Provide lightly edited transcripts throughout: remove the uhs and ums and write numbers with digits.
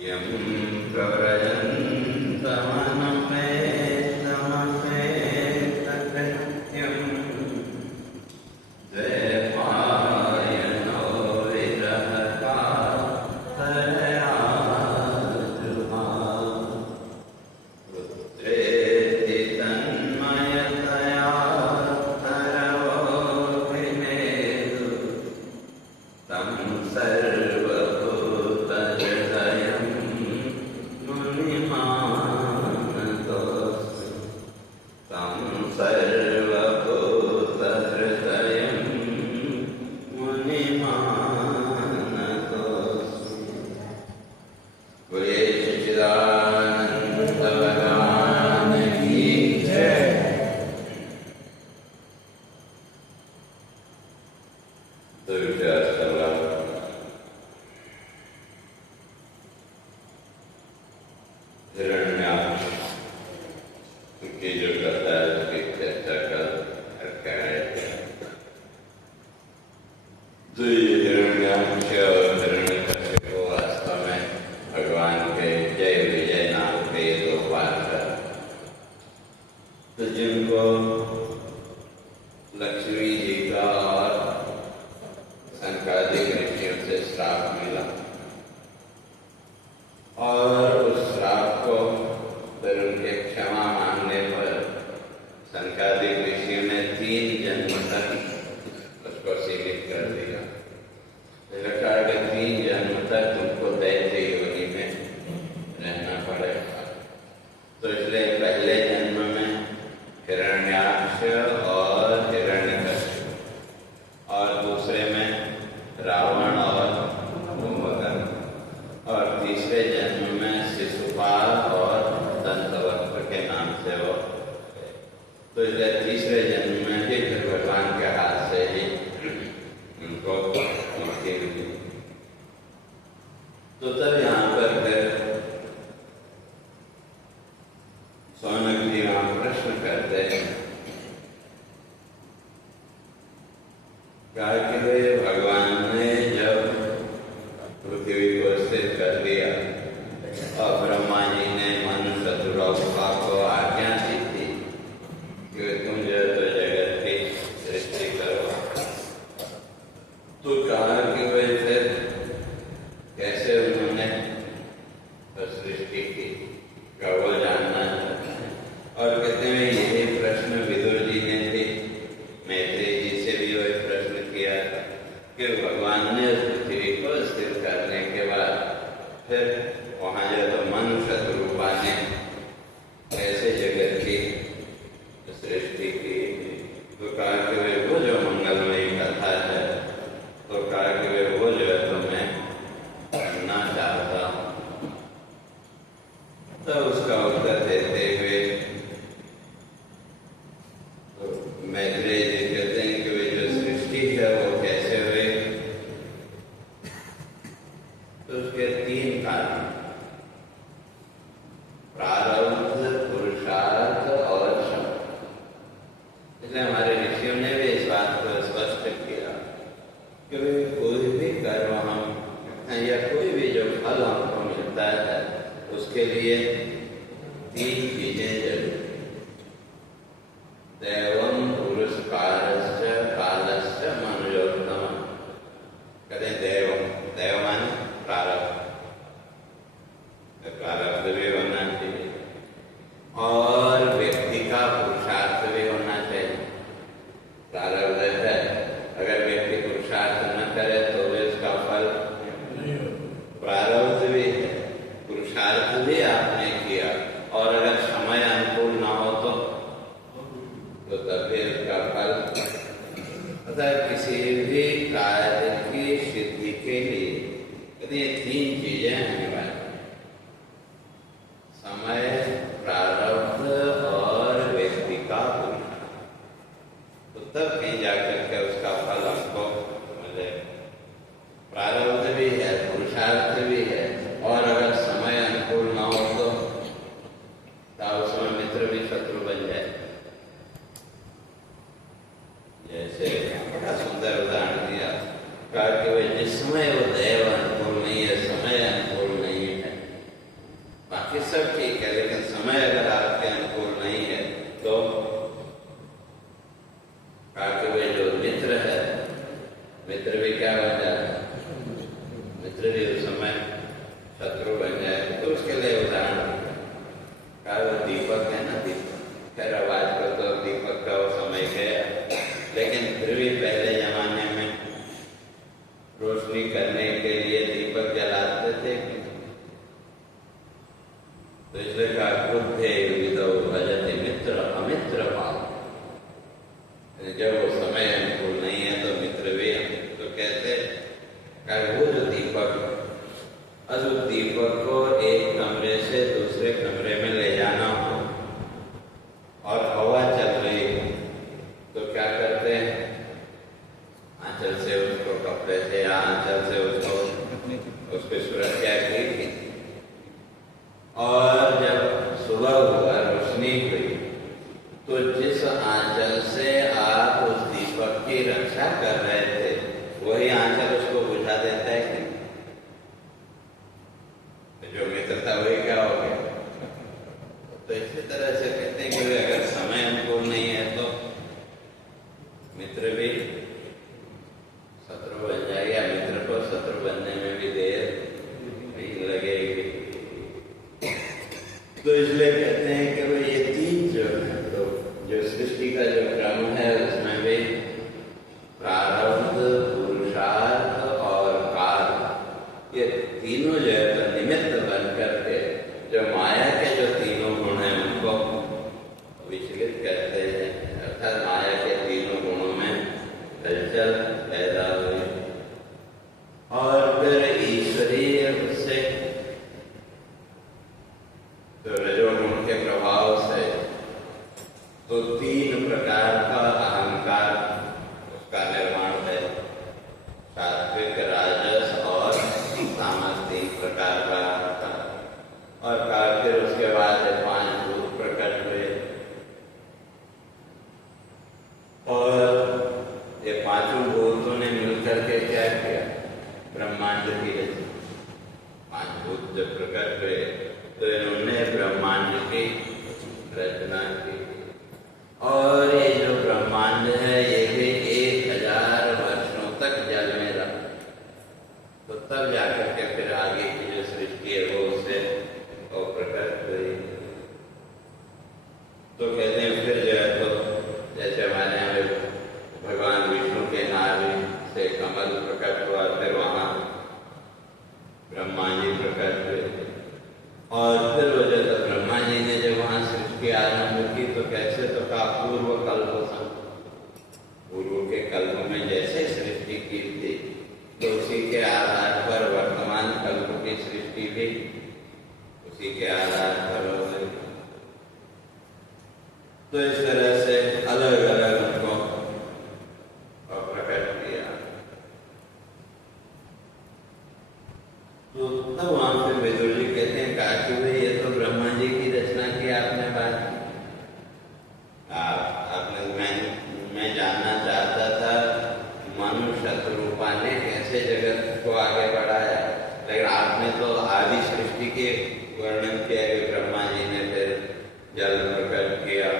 यं प्रव्रजन्तमनुपेतमपेतकृत्यं द्वैपायनो विरहकातरया पुत्रेति तन्मयतया तरवोऽभिनेदु तं सर्वभूतहृदयं मुनिमानतोऽस्मि तं सर्वभूतहृदयं मुनिमानतोऽस्मि। बोलिए सच्चिदानंद भगवान की जय। तो विचार चल रहा हिरण्याक्ष की जो कथा है उसकी चर्चा कर रहे थे। तो ये हिरण्याक्ष और हिरण्यकश्यप को वास्तव में भगवान के जय विजय नाम के दो पात्र, तो जिनको लक्ष्मी जी का और संकादिक ऋषियों से श्राप मिला और उस श्राप को फिर उनके क्षमा मांगने पर संकादिक ऋषियों ने 3 जन्म तक उसको सीमित कर दिया। लगा कि 3 जन्म तक तुमको दैत्य योनि में रहना पड़ेगा। तो इसलिए पहले जन्म में हिरण्याक्ष और हिरण्यकश्यप और दूसरे में रावण और कुंभकर्ण और तीसरे जन्म में शिशुपाल और दंतवक्र के नाम से वो। तो इसलिए तीसरे जन्म में भी फिर भगवान के हाथ से ही उनको मुक्ति मिली। तो तब यहाँ पर फिर सौनक जी वहाँ प्रश्न करते हैं कहा कि वे भगवान ने जब पृथ्वी को स्थिर कर दिया और ब्रह्मा जी ने मनुष्य दुर्लभा को आज्ञा दी थी कि तुम जो तो जगत की सृष्टि करो, तो कहा कि वे फिर कैसे उन्होंने सृष्टि की का वो जानना चाहते हैं। और कहते हैं यही प्रश्न विदुर जी ने भी मैत्रेय जी से भी वही प्रश्न किया था कि भगवान ने पृथ्वी को स्थिर करने के बाद फिर वहाँ जो तो मनुष्य रूपा ने ऐसे जगत की सृष्टि की। तो कहा कि वे वो जो मंगलमयी कथा है, तो कहा कि वे वो जो है तो मैं करना चाहता हूँ। तो उसका उत्तर देते हुए तो मैत्रेय जी कहते हैं कि वे जो सृष्टि है वो कैसे हुई। तो उसके 3 कारण, प्रारब्ध, पुरुषार्थ और श्रम। इसलिए हमारे ऋषियों ने भी इस बात को स्पष्ट किया कि वे कोई भी कर्म हम या कोई भी जो फल हमको मिलता है उसके लिए 3 चीजें जरूरी। दैवम पुरस्कारश्च कालश्च मनुजोत्तम। कहते दैवम, दैव माने प्रारब्ध, प्रारब्ध भी होना चाहिए और व्यक्ति का पुरुषार्थ भी होना चाहिए। प्रारब्ध है, अगर व्यक्ति पुरुषार्थ न करे तो भी उसका फल प्रारब्ध भी है, पुरुषार्थ भी आपने किया और अगर समय अनुकूल बाकी सब ठीक है, लेकिन समय अगर आपके अनुकूल नहीं है तो आपके वे जो मित्र है, मित्र भी क्या बन जाए, मित्र भी उस समय शत्रु बन जाए। तो उसके लिए उदाहरण का वो दीपक है ना, दीपक, खैर अब आजकल तो दीपक का वो समय गया, लेकिन फिर भी पहले जमाने में रोशनी करने के लिए दीपक जलाते थे। तो इसलिए कहा बुद्धे विदो भजते मित्र अमित्र पाल। जब वो समय अनुकूल नहीं है तो मित्र भी, तो कहते वो जो दीपक, अब उस दीपक को एक कमरे से दूसरे कमरे में ले जाना हो और हवा चल रही हो तो क्या करते हैं, आंचल से उसको, कपड़े से या आंचल से उसको सुरक्षा की। और जब सुबह हुआ, रोशनी हुई, तो जिस आंचल से आप उस दीपक की रक्षा कर रहे थे वही आंचल उसको बुझा देता है कि जो मित्रता वही क्या हो गया। तो इसी तरह से कहते हैं कि अगर समय अनुकूल नहीं है तो मित्र भी शत्रु बन जाएगा। मित्र को शत्रु बनने में भी देर नहीं लगेगी। तो इसलिए कहते हैं कि भाई ये तीन जो है, तो जो सृष्टि का जो क्रम है उसमें भी प्रारब्ध, पुरुषार्थ और काल, ये तीनों जो है तो निमित्त बन करके जो माया के जो तीनों गुण हैं उनको विचलित करते हैं। अर्थात माया के तीनों गुणों में हलचल पैदा हुई और फिर ईश्वरीय उससे, तो रजोगुण के प्रभाव से तो तीन प्रकार का अहंकार उसका निर्माण है, सात्विक, राजस और तामस, तीन प्रकार का अहंकार। और फिर उसके बाद 5 भूत प्रकट हुए और ये 5 भूतों ने मिलकर के क्या किया, ब्रह्मांड की रचना। 5 भूत जब प्रकट हुए तो इन्होंने ब्रह्मांड की रचना की। और ये जो ब्रह्मांड है ये भी 1000 वर्षों तक जल में रहा, तो तब जाकर के फिर आगे की जो सृष्टि है वो उससे प्रकट हुई। तो कहते हैं फिर जो है तो जैसे हमारे यहाँ भगवान विष्णु के नाभि से कमल प्रकट हुआ, फिर वहाँ ब्रह्मा जी प्रकट हुए। और फिर वो जो ब्रह्मा जी ने जब वहाँ सृष्टि आरंभ की तो कैसे, तो कहा पूर्व कल्प, पूर्व के कल्प में जैसे सृष्टि की थी तो उसी के आधार पर वर्तमान कल्प की सृष्टि भी उसी के आधार पर हो गई। तो इस तरह से अलग अलग उनको प्रकट किया। तो तब वहां पे विदुर जी कहते हैं कहा कि भाई ये तो ब्रह्मा जी की रचना की आपने बात की, आपने मैं जानना चाहता था मनु शत्रुपा ने कैसे जगत को आगे बढ़ाया, लेकिन आपने तो आदि सृष्टि के वर्णन किया कि ब्रह्मा जी ने फिर जल प्रकट किया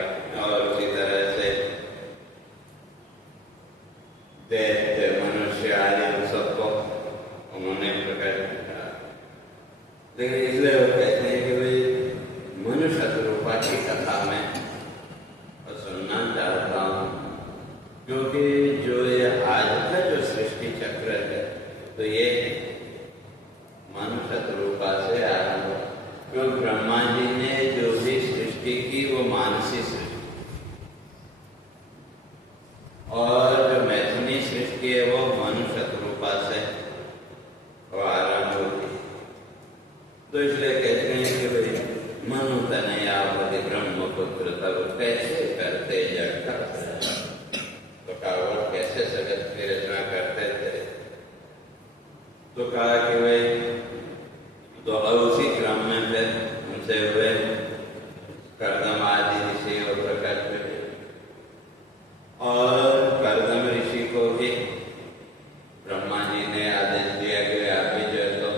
और उसी तरह से दैत्य, मनुष्य आदि सबको उन्होंने प्रकट किया। लेकिन इसलिए वो कहते हैं कि भाई मनुष्य शत्रुपा की कथा में सुनना चाहता हूँ, क्योंकि जो ये आज का जो सृष्टि चक्र है तो ये मनुष्य शत्रुपा से आरंभ हुआ। क्योंकि ब्रह्मा जी ने जो भी सृष्टि की वो मानसी सृष्टि, और जो मैथुनी सृष्टि है वो मनुष्य शत्रुपा से वो आरंभ होती। तो इसलिए कहते हैं कि भाई मनु तनयावधि ब्रह्मपुत्र तब कैसे करते जग का, तो कहा वो कैसे जगत की रचना करते थे। तो कहा कि भाई तो उसी क्रम में फिर उनसे हुए कर्दम आदि ऋषि और प्रकट हुए, और कर्दम ऋषि को भी ब्रह्मा जी ने आदेश दिया कि आप भी जो है तो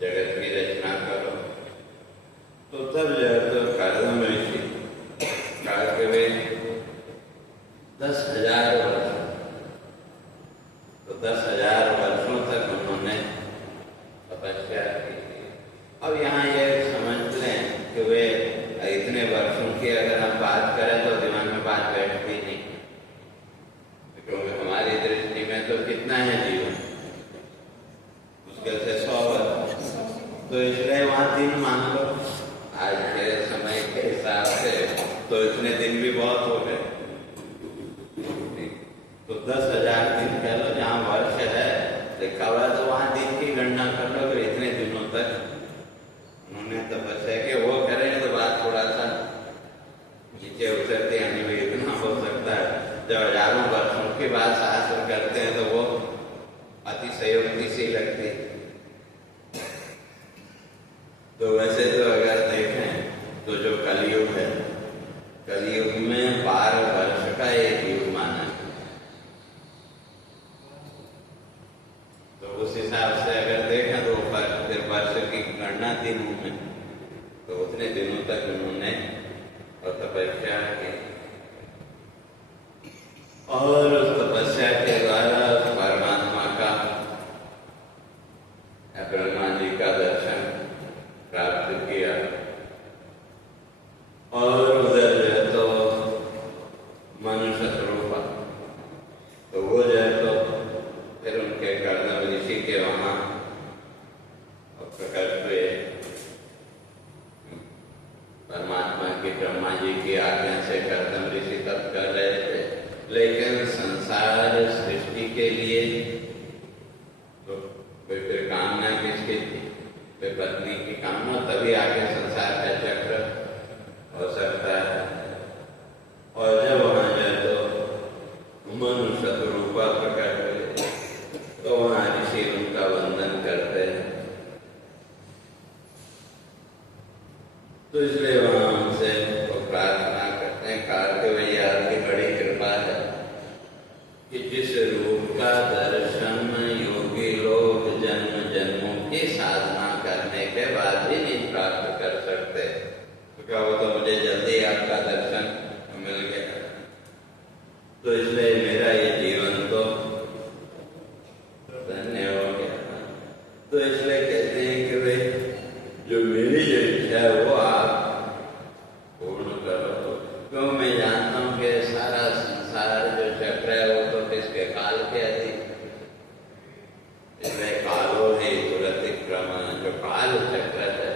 जगत की रचना करो। यहाँ ये समझ लें कि वे इतने वर्षों की अगर हम बात करें तो दिमाग में बात बैठती नहीं, क्योंकि हमारी दृष्टि में तो कितना है जीवन, मुश्किल से 100 वर्ष, तो इसलिए वहाँ 3 मान लो आज के समय के हिसाब से, तो इतने दिन भी बहुत हो गए, तो 10,000 दिन कह लो, जहाँ वर्ष है लिखा हुआ है तो वहाँ दिन की गणना कर लो कि इतने दिनों तक उन्होंने तपस्या कि वो करेंगे तो बात थोड़ा सा नीचे उतरती यानी भी इतना हो सकता है। जब हजारों वर्षों की बात शास्त्र करते हैं तो वो अतिशयोक्ति सी लगती। तो वैसे तो अगर देखें तो जो कलयुग है, कलयुग में 12 वर्ष का एक युग माना है। तो उस हिसाब से अगर देखें तो फिर वर्ष की गणना दिनों में, तो उतने दिनों तक उन्होंने और तपस्या की, और उस तपस्या के द्वारा परमात्मा का, ब्रह्मा जी का दर्शन प्राप्त किया। और उधर जो है तो मनुष्य रूपा, तो वो जो है तो फिर उनके कर्दम ऋषि के वहां प्रकट हुए। परमात्मा की, ब्रह्मा जी की आज्ञा से कर्दम ऋषि तब कर रहे थे, लेकिन संसार सृष्टि के लिए तो फिर कामना किसकी थी? फिर पत्नी की कामना, तभी आगे संसार का चक्र हो सकता है। और जब वहां जाए तो मनुष्य रूपा प्रकट हुए, तो वहां ऋषि उनका वंदन करते हैं। तो इसलिए वहां उनसे वो प्रार्थना करते हैं, कार्तिकेय की बड़ी कृपा है कि जिस रूप का दर्शन योगी लोग जन्म जन्मों की साधना करने के बाद भी नहीं प्राप्त कर सकते, तो क्या वो तो मुझे जल्दी आपका दर्शन मिल गया, तो इसलिए मेरा ये जीवन तो धन्य हो गया। तो इसलिए कहते हैं कि वे जो मेरी जो इच्छा है वो आप पूर्ण करो, क्यों मैं जानता हूँ कि सारा संसार जो चक्र है वो तो किसके काल के अधीन, इसलिए कालो है दुरतिक्रमण, जो काल चक्र है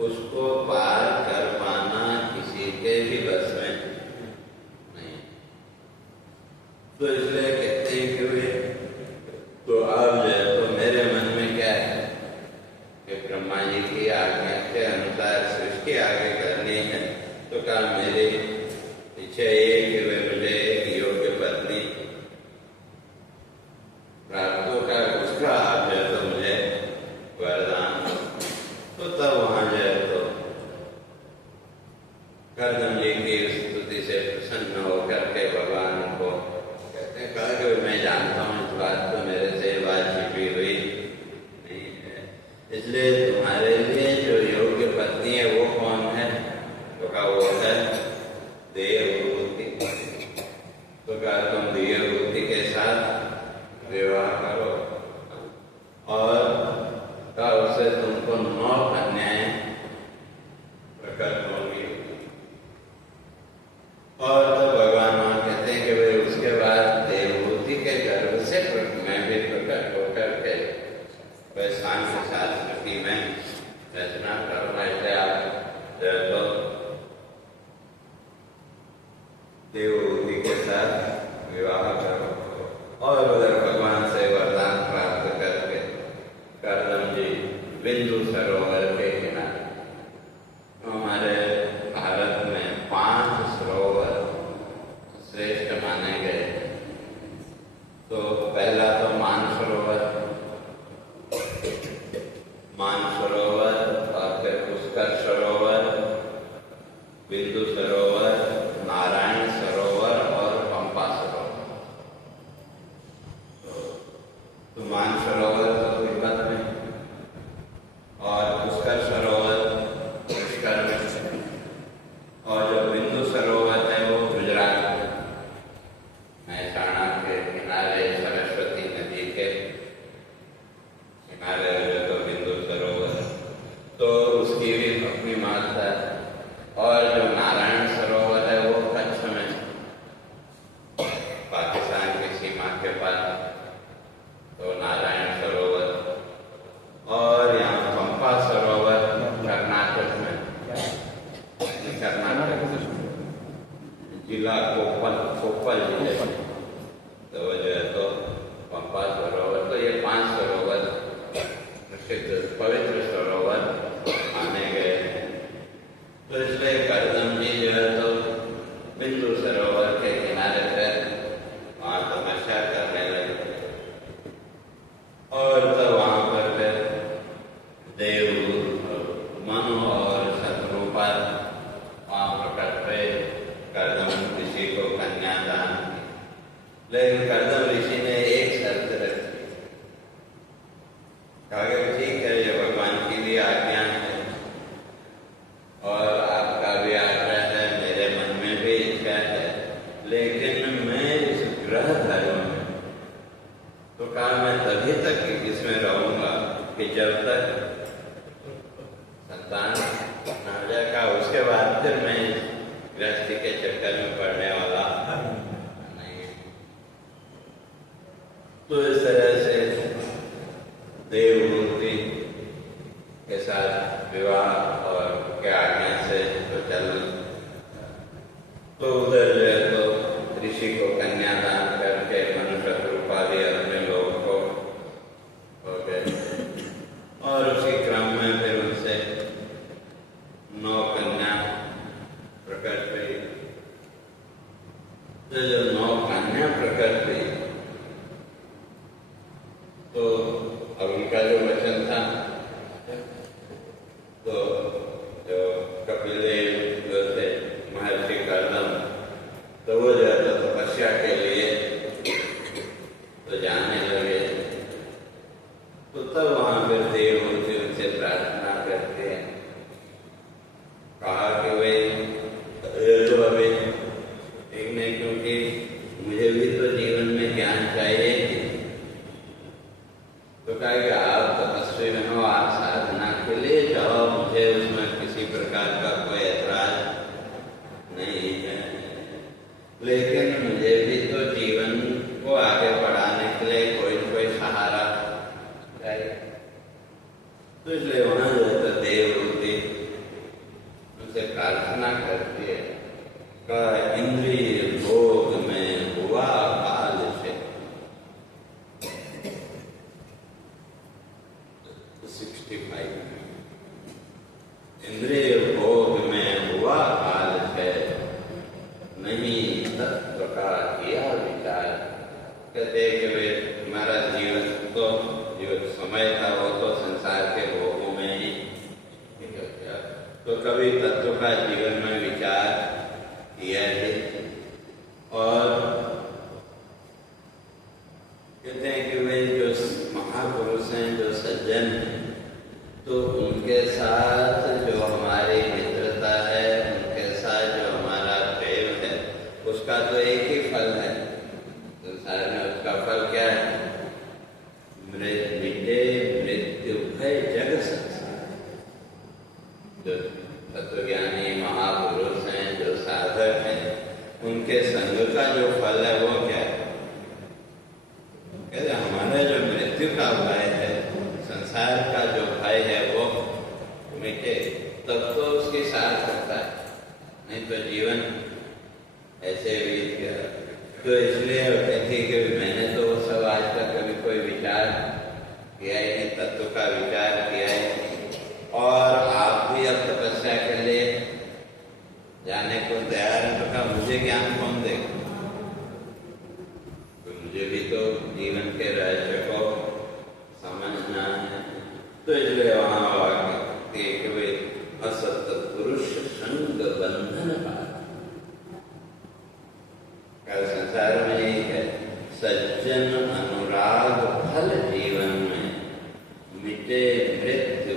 उसको पार कर पाना किसी के भी बस में नहीं। तो इसलिए कहते हैं कि वे तो आप जो है तो मेरे मन में क्या है कि ब्रह्मा जी की आज्ञा के अनुसार सृष्टि आगे करनी है, तो क्या मेरी इच्छा ये कि वे मुझे एक योग्य पत्नी प्राप्त होगा, उसका आप जो है तो मुझे वरदान। तो तब वहां जो है तो कर्दम जी की स्तुति से प्रसन्न होकर के भगवान को कहते हैं, कहा कि मैं जानता हूँ इस बात को, मेरे से बात छिपी हुई नहीं है, इसलिए तुम्हारे लिए जो योग्य पत्नी है वो कौन है? तो कहा वो है देवहूति। तो कहा तुम देवहूति के साथ विवाह करो, और कहा उससे तुमको 9 कन्याएं प्रकट होंगी। और तो भगवान वहां कहते हैं कि भाई उसके बाद देवहूति के गर्भ से मैं भी प्रकट होकर के वैश्वानर शास्त्र की मैं रचना करूंगा। ऐसे आप तो देवहूति के साथ विवाह करो, और उधर भगवान से वरदान प्राप्त करके कर्दम जी बिंदु सरोवर के किनारे, हमारे भारत में 5 सरोवर श्रेष्ठ माने गए। तो पहला तो मानसरोवर, और फिर पुष्कर सरोवर, बिंदु सरोवर, नारायण सरोवर और पंपा सरोवर। तो मानसरोवर तो तिब्बत में, और पुष्कर सरोवर पुष्कर में, उसकी भी अपनी महत्ता है। और जो नारायण सरोवर है वो कच्छ में, पाकिस्तान की सीमा के पास, तो नारायण सरोवर। और यहाँ पंपा सरोवर कर्नाटक में, कर्नाटक जिला कोप्पल जिले में, तो वो जो है तो पंपा सरोवर। तो ये 5 सरोवर प्रसिद्ध पवित्र सरोवर माने गए हैं। तो इसलिए करदम जी जो है तो बिंदु सरोवर के किनारे पर वहाँ तपस्या करने लगे। और तब वहाँ पर फिर देवदूत मनु और शत्रुपा वहाँ प्रकट हुए, करदम ऋषि को कन्यादान। लेकिन करदम ऋषि ने एक शर्त रखी, कहा ठीक है ये भगवान की भी आज्ञा है और आपका भी आग्रह है, मेरे मन में भी इच्छा है, लेकिन मैं इस ग्रह धर्म में, तो कहा मैं तभी तक इसमें रहूंगा कि जब तक संतान न हो जाए, का उसके बाद फिर मैं गृहस्थी के चक्कर में पड़ने वाला नहीं। तो इस तरह से देवमूर्ति के साथ विवाह और के आज्ञा से तो चल। तो उधर जो है तो ऋषि को कन्यादान करके मनुष्य रूपा भी अपने लोगों को हो गए। और उसी क्रम में फिर उनसे 9 कन्या प्रकट हुई। तो जब 9 कन्या प्रकट हुई तो अब उनका जो वचन था, तो जो कपिल देव जो थे महर्षि करदम, तो वो जो है तो तपस्या के लिए तो जाने लगे। तो तब वहाँ फिर देवमूर्ति उनसे प्रार्थना करते हैं, कहा कि वे तो अभी एक नहीं, क्योंकि मुझे भी तो जीवन में ज्ञान चाहिए। तो कहा कि आप तपस्वी हो, आप साधना के लिए जाओ, मुझे उसमें किसी प्रकार का कोई ऐतराज नहीं है, लेकिन मुझे भी तो जीवन को आगे बढ़ाने के लिए कोई न कोई सहारा चाहिए। तो इसलिए वहाँ जो है देवरूपी उनसे प्रार्थना करती है, का इंद्रिय भोग में हुआ काल से 65 इंद्रिय भोग में हुआ काल है, नहीं तत्व का किया विचार। कहते कि वे हमारा जीवन तो जो समय था वो तो संसार के भोगों में ही निकल गया, तो कभी तत्व का जीवन में विचार किया है। और कहते हैं कि वे जो महापुरुष हैं, जो सज्जन हैं, तो उनके साथ जो हमारी मित्रता है, उनके साथ जो हमारा प्रेम है, उसका तो एक ही फल है संसार में। उसका फल क्या है? मिटे मृत्यु भय जग संसार। जो तत्वज्ञानी महापुरुष हैं, जो साधक हैं, उनके संग का जो फल है वो क्या है? कहते हमारा जो मृत्यु का भय है, संसार का जो भय है वो मिटे, तब तो उसकी सार्थकता है, नहीं तो जीवन ऐसे बीत गया। तो इसलिए कहती है कि मैंने तो सब आज तक कभी कोई विचार किया ही नहीं, तत्व का विचार किया ही नहीं। और आप भी अब तपस्या के लिए जाने को तैयार हैं, तो कहा मुझे ज्ञान कौन देगा? तो मुझे भी तो जीवन के रहस्य को समझना है। तो इसलिए वहाँ वाक्य कि वे असत पुरुष संग बंधन पार। संसार में यही है, सज्जन अनुराग फल जीवन में, मिटे मृत्यु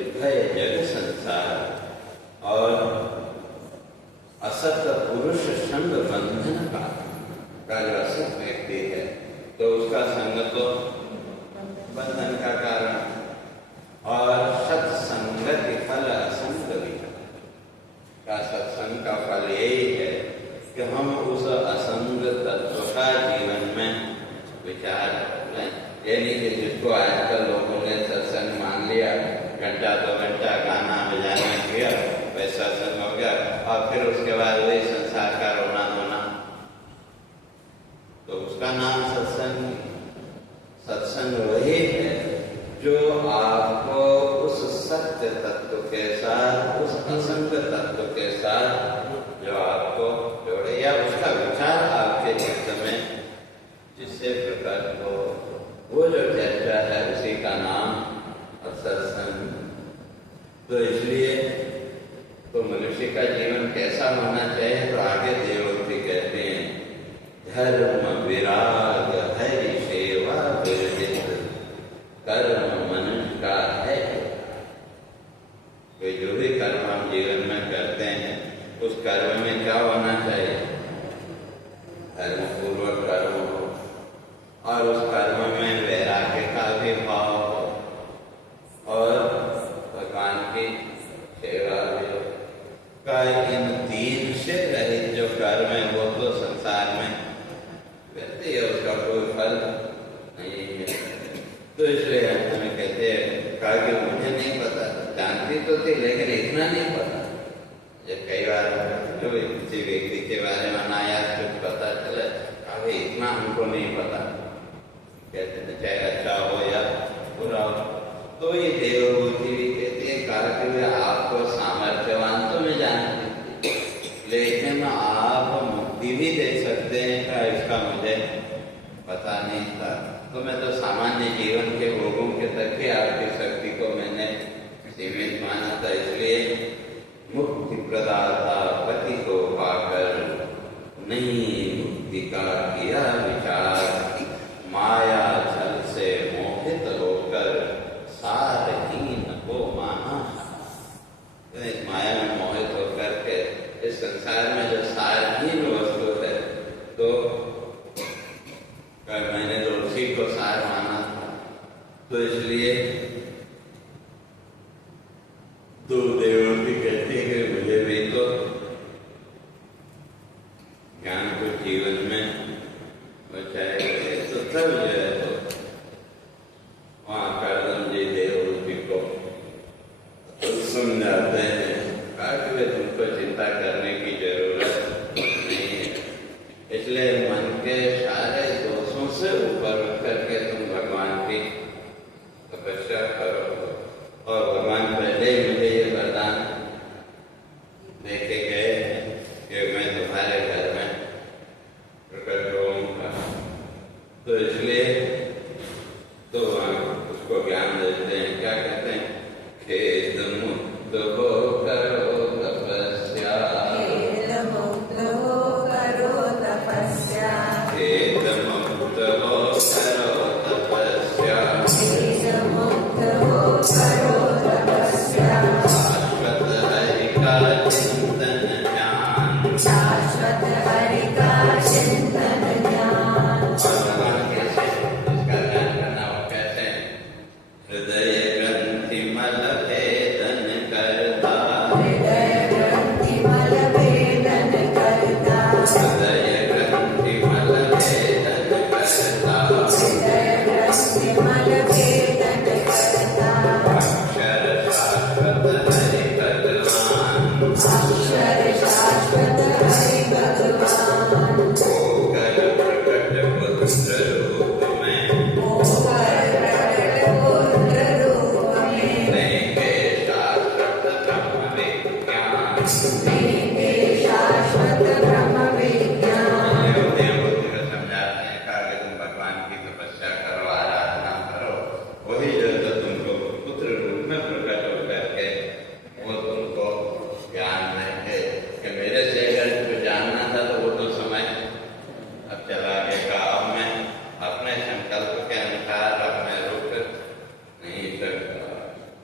फिर उसके बाद वही संसार का रोना धोना, तो उसका नाम सत्संग। सत्संग वही है जो आपको उस सत्य तत्व के साथ, उस असंग तत्व के साथ जो आपको जोड़े, या उसका विचार आपके चित्त में जिससे प्रकट हो, वो जो चर्चा है उसी का नाम सत्संग। तो इसलिए तो मनुष्य का जीवन कैसा होना चाहिए, तो आगे देवोक्ति कहते हैं धर्म विराग हरि सेवा विरहित कर्म मनुष्य का है। कोई जो भी कर्म हम जीवन में करते हैं उस कर्म में क्या होना चाहिए, धर्म पूर्वक कर्म हो, और उस कर्म में वैराग्य का भी भाव हो, और भगवान की सेवा भी हो। का इन तीन से रहित जो कर्म है वो तो संसार में व्यक्ति है, उसका कोई फल नहीं है। तो इसलिए हमें कहते हैं कहा कि मुझे नहीं पता, जानती तो थी लेकिन इतना नहीं पता। जब कई बार जो किसी व्यक्ति के बारे में अनायास कुछ पता चले, अभी इतना हमको नहीं पता, कहते हैं चाहे अच्छा हो या बुरा हो। तो ये देवभूति भी कहती है कहा कि वे आपको सामर्थ्यवान तो मैं जानती थी, लेकिन आप मुक्ति भी दे सकते हैं क्या, इसका मुझे पता नहीं था। तो मैं तो सामान्य जीवन के भोगों के तक ही आपकी शक्ति को मैंने सीमित माना था। इसलिए मुक्ति प्रदाता पति को पाकर नहीं मुक्ति का किया विचार, माया छल से मोहित होकर सारहीन को माना। तो इस माया में मोहित होकर के इस संसार में जो सारहीन वस्तु है, तो मैंने तो उसी को सार माना था। तो इसलिए दो देवों की कहते हैं कि मुझे भी तो ज्ञान को जीवन में बचाए, तो तब जो है तो वहाँ करदम जी देवों को सुन जाते हैं कि वे तुमको चिंता करने की जरूरत नहीं है। इसलिए मन के सारे दोषों से ऊपर उठ करके तुम भगवान की तपस्या करो। और भगवान पहले ही मुझे ये वरदान देके गए कि मैं तुम्हारे घर में प्रकट होऊंगा। तो इसलिए तो उसको ज्ञान देते हैं, क्या कहते हैं, खेद मुक्त हो करो तपस्या, खेद मुक्त हो करो तपस्या, खेद मुक्त हो करो तपस्या, खेद मुक्त हो करो तपस्या, शाश्वत हरि का चिंतन ज्ञान, शाश्वत हरि का चिंतन ज्ञान। भगवान कैसे इसका ज्ञान करना हो, कैसे हृदय ग्रंथि मल भेदन करता, हृदय ग्रंथि मल भेदन करता, हृदय ग्रंथि मल भेदन करता, हृदय ग्रंथि मल भेदन करता। अक्षर शाश्वत हरि भगवान, अक्षर शाश्वत हरि भगवान, होकर प्रकट पुत्र रूप में, होकर प्रकट पुत्र रूप में, लेके शाश्वत ब्रह्म विज्ञान, लेके शाश्वत ब्रह्म विज्ञान। देवभूति को समझाते हैं कहा कि तुम भगवान की तपस्या करो, आराधना करो, वही जो तो तुमको पुत्र रूप में प्रकट होकर के वो तुमको ज्ञान देंगे। कि मेरे से अगर तुझे जानना था तो वो तो समय अब चला गया, अब मैं अपने संकल्प के अनुसार अपने रुक नहीं सकता।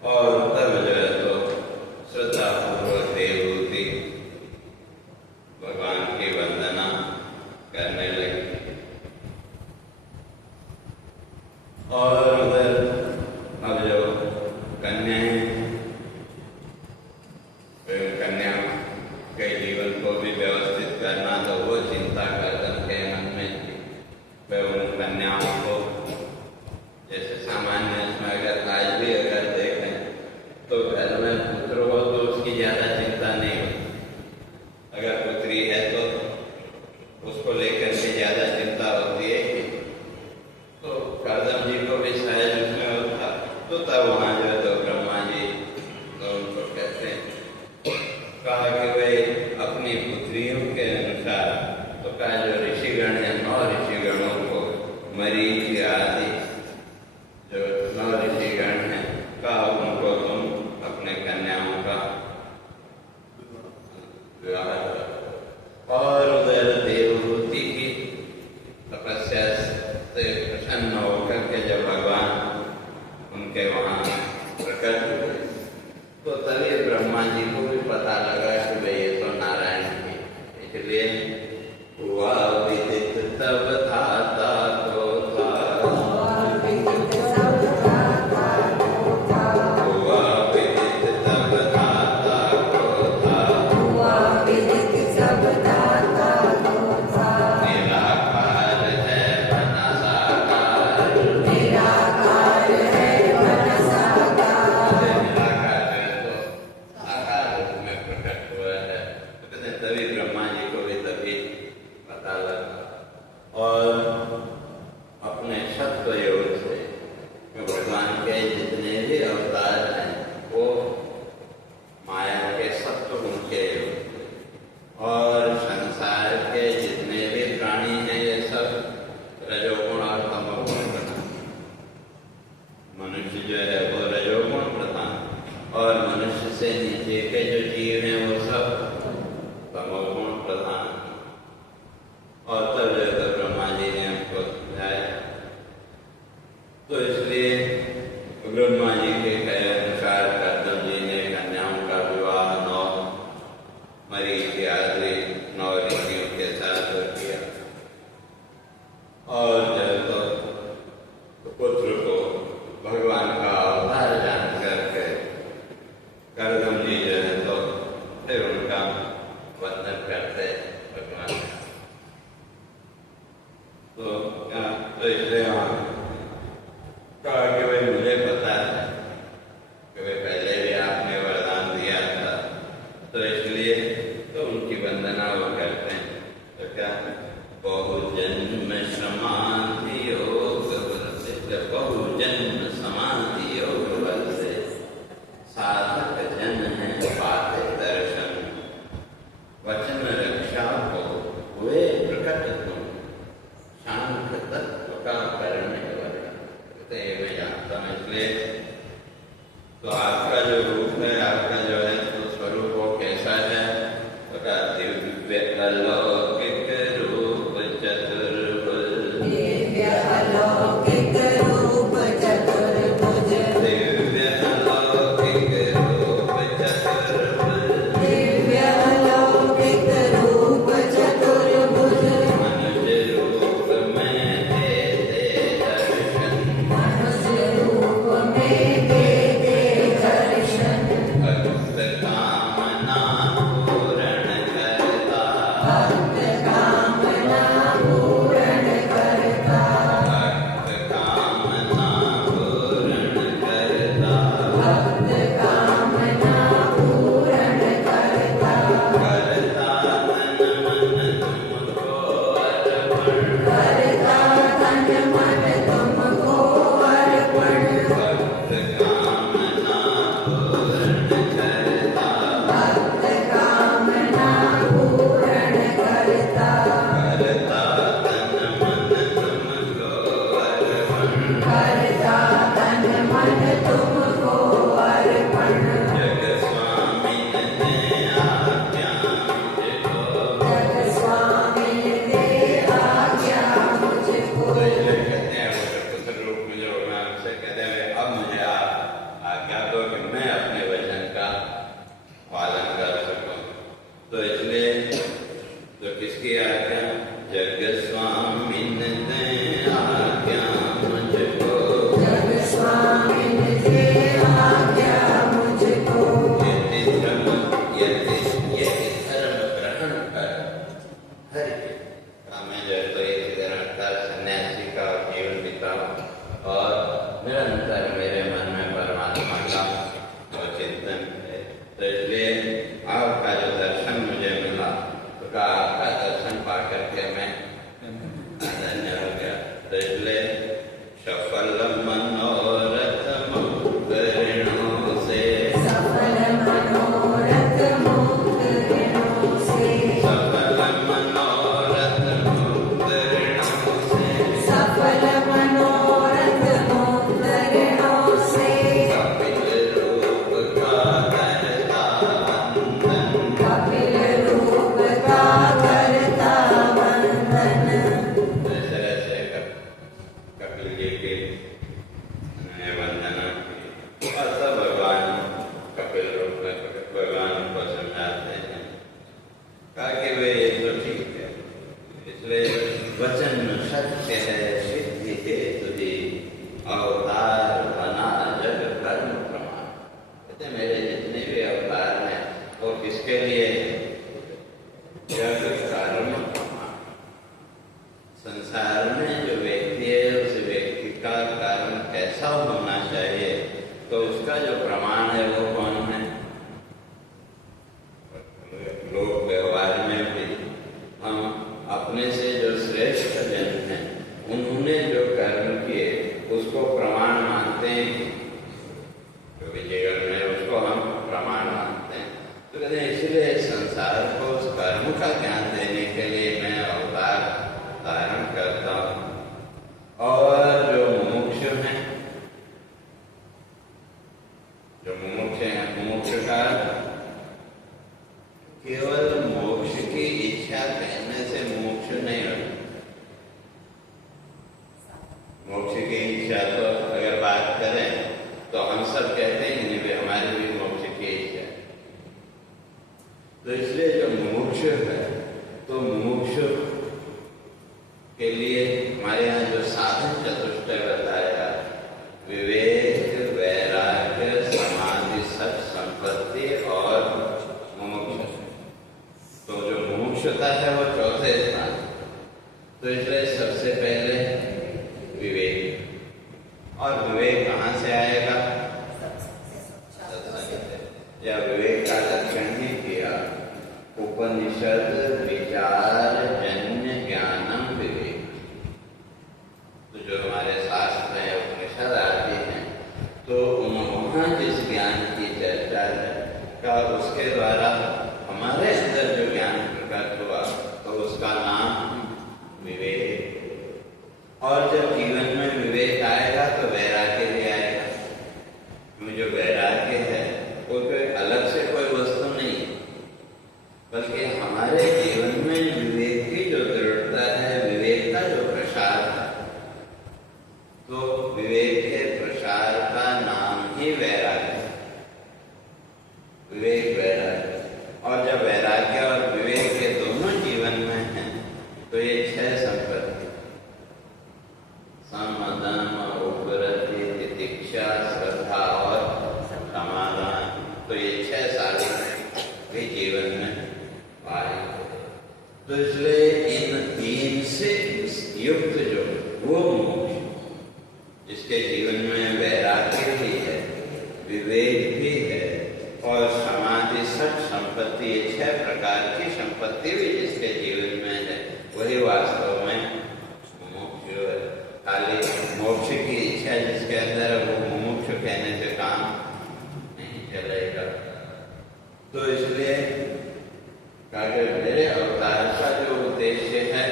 और तब जो है तो श्रद्धा पूर्वक देवभूति भगवान की वंदना करने लगी। और उधर अब जो कन्या के जीवन को भी व्यवस्थित करना, तो वो चिंता करदम के मन में थी। वे उन कन्याओं को जैसे सामान्य इसमें अगर आज भी अगर देखें तो घर में पुत्र हो तो उसकी ज्यादा चिंता नहीं होती, जो जीव हैं वो सब तमोगुण प्रधान। और तब जब ब्रह्मा जी ने हमको समझाया, तो इसलिए ब्रह्मा जी के कहे अनुसार कर्दम जी ने कन्याओं का विवाह 9 मरीचि आदि 9 ऋषियों के साथ किया। और जब तो पुत्र को भगवान का अवतार जान करके कर्दम जी जो है तो फिर उनका वंदन करते भगवान का। तो इसलिए कहा कि भाई मुझे पता है कि भाई पहले भी आपने वरदान दिया था, तो इसलिए तो उनकी वंदना वो करते हैं। तो क्या बहुजन्म समाधि योग बल, बहुजन्म समाधि योग बल से साधक जन है पाते दर्शन, वचन रक्षा को हुए प्रकट तुम, शांत तत्व का करने वाला। कहते हैं मैं जानता हूँ, इसलिए तो आपका जो रूप है, आपका जो है तो स्वरूप वो कैसा है? तो क्या दिव्य अलौकिक रूप चतुर्भुज, दिव्य अलौकिक रूप चतुर्भुज, दिव्य अलौकिक रूप चतुर्भुज, दिव्य अलौकिक रूप चतुर्भुज, मनुष्य रूप में देते दर्शन, मनुष्य रूप में देते दर्शन, भक्त कामना पूर्ण करता, भक्त कामना पूर्ण करता, भक्त कामना पूर्ण करता, भक्त कामना पूर्ण करता, करता तन मन तुमको अर्पण, करता तन मन तुमको अर्पण, भक्त कामना पूर्ण करता, भक्त कामना पूर्ण करता, करता तन मन तुमको अर्पण, करता तन मन तुमको अर्पण, जग स्वामी ने आज्ञा मुझको। जग स्वामी दे आज्ञा मुझको। तो इसलिए कहते हैं वो पुत्र रूप में जो भगवान से कहते हैं अब मुझे आप आज्ञा दो कि मैं अपने वचन का पालन कर सकूं। तो इसलिए तो किसकी आज्ञा? जग स्वामी ने दे आज्ञा मुझको, जग स्वामी दे आज्ञा मुझको, यदि धर्म ग्रहण कर हर मैं जो है तो ये ग्रहण कर सन्यासी का जीवन बिताऊं और निरंतर मेरे मन में परमात्मा का और चिंतन है। तो इसलिए आपका जो दर्शन मुझे मिला, तो का आपका दर्शन पा करके मैं धन्य हो गया। तो इसलिए सफल मनोरथ मुक्त ऋणों से, सफल मनोरथ मुक्त ऋणों से, सफल मनोरथ मुक्त ऋणों से, सफल मनोरथ मुक्त ऋणों से, कपिल रूप का करता वंदन, कपिल रूप का करता वंदन। इस तरह से कपिल जी की वंदना की। और सब भगवान कपिल रूप में भगवान को समझाते हैं, कहा कि वे ये तो ठीक है, इसलिए वचन सत्य है सिद्धि हेतु ही, अवतार बना जग कर्म प्रमाण। कहते मेरे जितने भी अवतार हैं वो किसके लिए? जग कर्म प्रमाण। संसार में जो व्यक्ति है उस व्यक्ति का कर्म कैसा होना चाहिए, तो उसका जो प्रमाण है वो कौन है? लोक व्यवहार में भी हम अपने से जो श्रेष्ठ जन हैं उन्होंने जो कर्म किए उसको प्रमाण मानते हैं, जो भी जीवन में उसको हम प्रमाण मानते हैं। तो कहते हैं इसलिए संसार को उस कर्म का ज्ञान देने के लिए मैं अवतार धारण करता हूँ। और जो मुमुक्ष हैं, जो मुमुक्ष हैं, मुमुक्ष का तो इसलिए जो मुमुक्षु है, तो मुमुक्षु के लिए हमारे यहाँ जो साधन चतुष्टय बताया, विवेक, वैराग्य, समाधि, सत संपत्ति और मुमुक्षु। तो जो मुमुक्षुता है वो चौथे स्थान। तो इसलिए सबसे पहले विवेक। और विवेक कहाँ से आएगा? सत्संग से। या विवेक का लक्षण ही किया, उपनिषद विचार जन्य ज्ञानम विवेक। तो जो हमारे शास्त्र में उपनिषद आते हैं, तो वहाँ जिस ज्ञान की चर्चा है का उसके द्वारा हमारे अंदर जो ज्ञान प्रकट हुआ, तो उसका नाम विवेक। और जब जीवन में विवेक आएगा तो वैराग्य भी आएगा। क्योंकि जो वैराग्य है वो कोई अलग से कोई वस्तु नहीं है, बल्कि हमारे जीवन में विवेक की जो दृढ़ता है, विवेक का जो प्रसार है, तो विवेक के प्रसार का नाम ही वैराग्य। विवेक वैराग्य। और जब वैराग्य और विवेक के दोनों जीवन में हैं, तो ये 6 संपत्ति, समदम, उपरति, तितिक्षा, श्रद्धा और समाधान, तो ये 6 सारे भी जीवन में पाए। तो इसलिए इन 3 से युक्त जो वो मोक्ष, जिसके जीवन में वैराग्य भी है, विवेक भी है और समाधि, सत संपत्ति, ये 6 प्रकार की संपत्ति भी जिसके जीवन में है, वही वास्तव में मोक्ष है। खाली मोक्ष की इच्छा जिसके अंदर, वो मोक्ष कहने से काम नहीं चलेगा। तो इसलिए मेरे अवतार का जो उद्देश्य है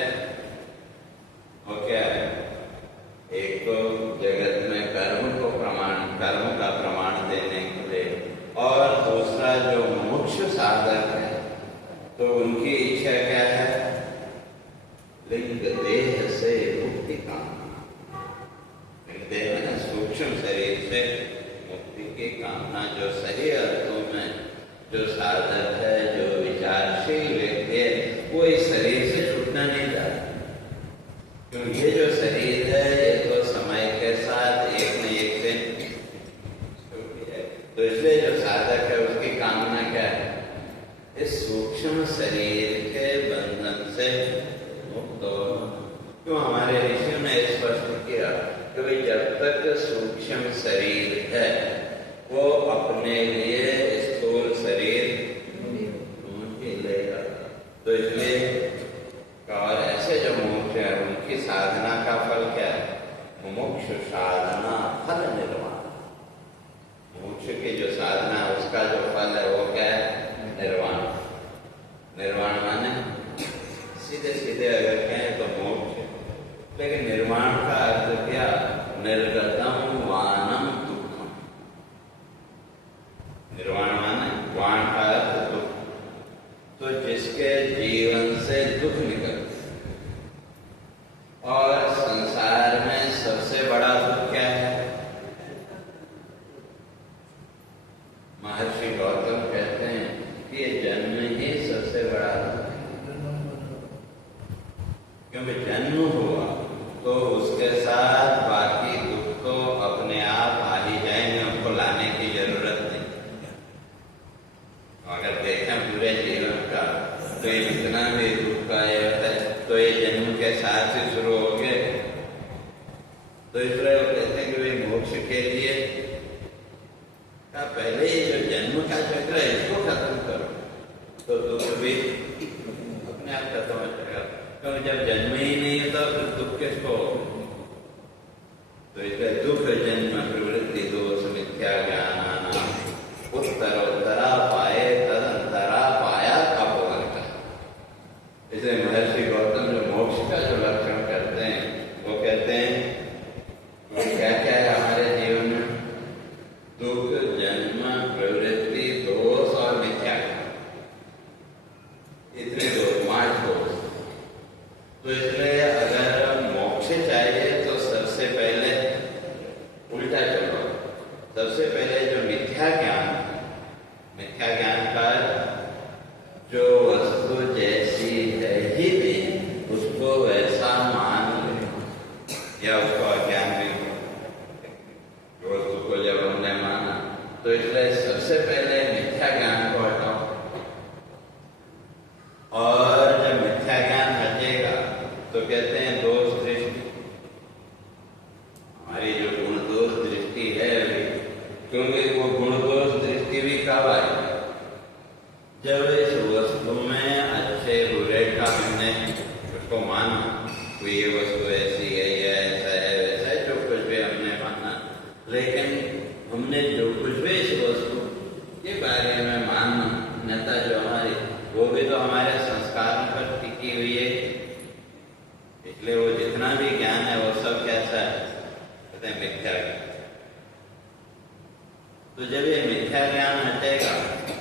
वो क्या है? एक तो जगत में कर्म का प्रमाण देने के लिए, और दूसरा जो मुमुक्षु साधक है, तो उनकी इच्छा क्या है? लिंग देह से मुक्ति कामना। लिंग देह में सूक्ष्म शरीर से मुक्ति की कामना। जो सही अर्थों में जो साधक है, जो विचारशील व्यक्ति है, वो इस शरीर से छूटना नहीं चाहता। क्योंकि ये जो शरीर है, ये तो समय के साथ एक न एक दिन छूट जाए। तो इसलिए जो साधक है उसकी कामना क्या है? इस सूक्ष्म शरीर के बंधन से मुक्त हो। क्यों? हमारे ऋषियों ने स्पष्ट किया कि जब तक सूक्ष्म शरीर है, वो अपने लिए स्थूल शरीर ढूंढ ही लेगा। तो इसलिए और ऐसे जो मोक्ष है, उनकी साधना का फल क्या है? मोक्ष साधना फल निर्वाण। मोक्ष की जो साधना, उसका जो फल है वो क्या है? निर्वाण। निर्वाण माने सीधे सीधे अगर कहें तो मोक्ष, लेकिन निर्वाण का अर्थ क्या? निर्गतम वानम दुखम। निर्वाण माने वाण का अर्थ दुख। तो जिसके जीवन से दुख निकलते, और संसार में सबसे बड़ा दुख क्या है? महर्षि गौतम कहते हैं कि ये जन्म ही सबसे बड़ा दुख है। क्योंकि जन्म हुआ तो उसके साथ बाकी दुख तो अपने आप आ ही जाएंगे, उनको लाने की जरूरत नहीं। अगर देखें पूरे जीवन का, तो ये जितना भी दुख का है, तो ये जन्म के साथ से शुरू हो गए। तो इसलिए वो कहते हैं कि भाई मोक्ष के लिए का पहले ही जो जन्म का चक्र है, इसको खत्म करो, तो दुख भी अपने आप खत्म हो जाएगा। क्योंकि जब जन्म ही नहीं है तो फिर दुख किसको? तो इसलिए दुख जन्म प्रवृत्ति दोष मिथ्या ज्ञान उत्तरोत्तरा पाए तदंतरा पाया अपवर्ग। इसलिए महर्षि गौतम जो मोक्ष का जो लक्षण करते हैं, वो कहते हैं क्या क्या है हमारे जीवन में? दुख, जन्म, प्रवृत्ति, दोष और मिथ्या। इतने दो 5 दोष। तो इसलिए अगर मोक्ष चाहिए तो सबसे पहले उल्टा चलो। सबसे पहले जो मिथ्या ज्ञान, मिथ्या ज्ञान का जो वस्तु जैसी है ही नहीं उसको वैसा मान ले या उसको अज्ञान भी वस्तु को जब हमने माना तो इसलिए सबसे पहले मिथ्या ज्ञान को हटाओ। और जब मिथ्या ज्ञान हटेगा तो कहते हैं दोष दृष्टि, हमारी जो गुण दोष दृष्टि है, क्योंकि वो गुण दोष दृष्टि भी कब आई जब इस वस्तु में अच्छे बुरे का हमने उसको माना, कोई ये वस्तु ऐसी है या ऐसा है वैसा है, जो कुछ भी हमने माना, लेकिन हमने जो कुछ भी इस वस्तु के बारे में मान्यता जो हमारी, वो भी तो हमारे संस्कारों पर टिकी हुई है। इसलिए वो जितना भी ज्ञान है वो सब कैसा है, कहते हैं मिथ्या ज्ञान। तो जब ये मिथ्या ज्ञान हटेगा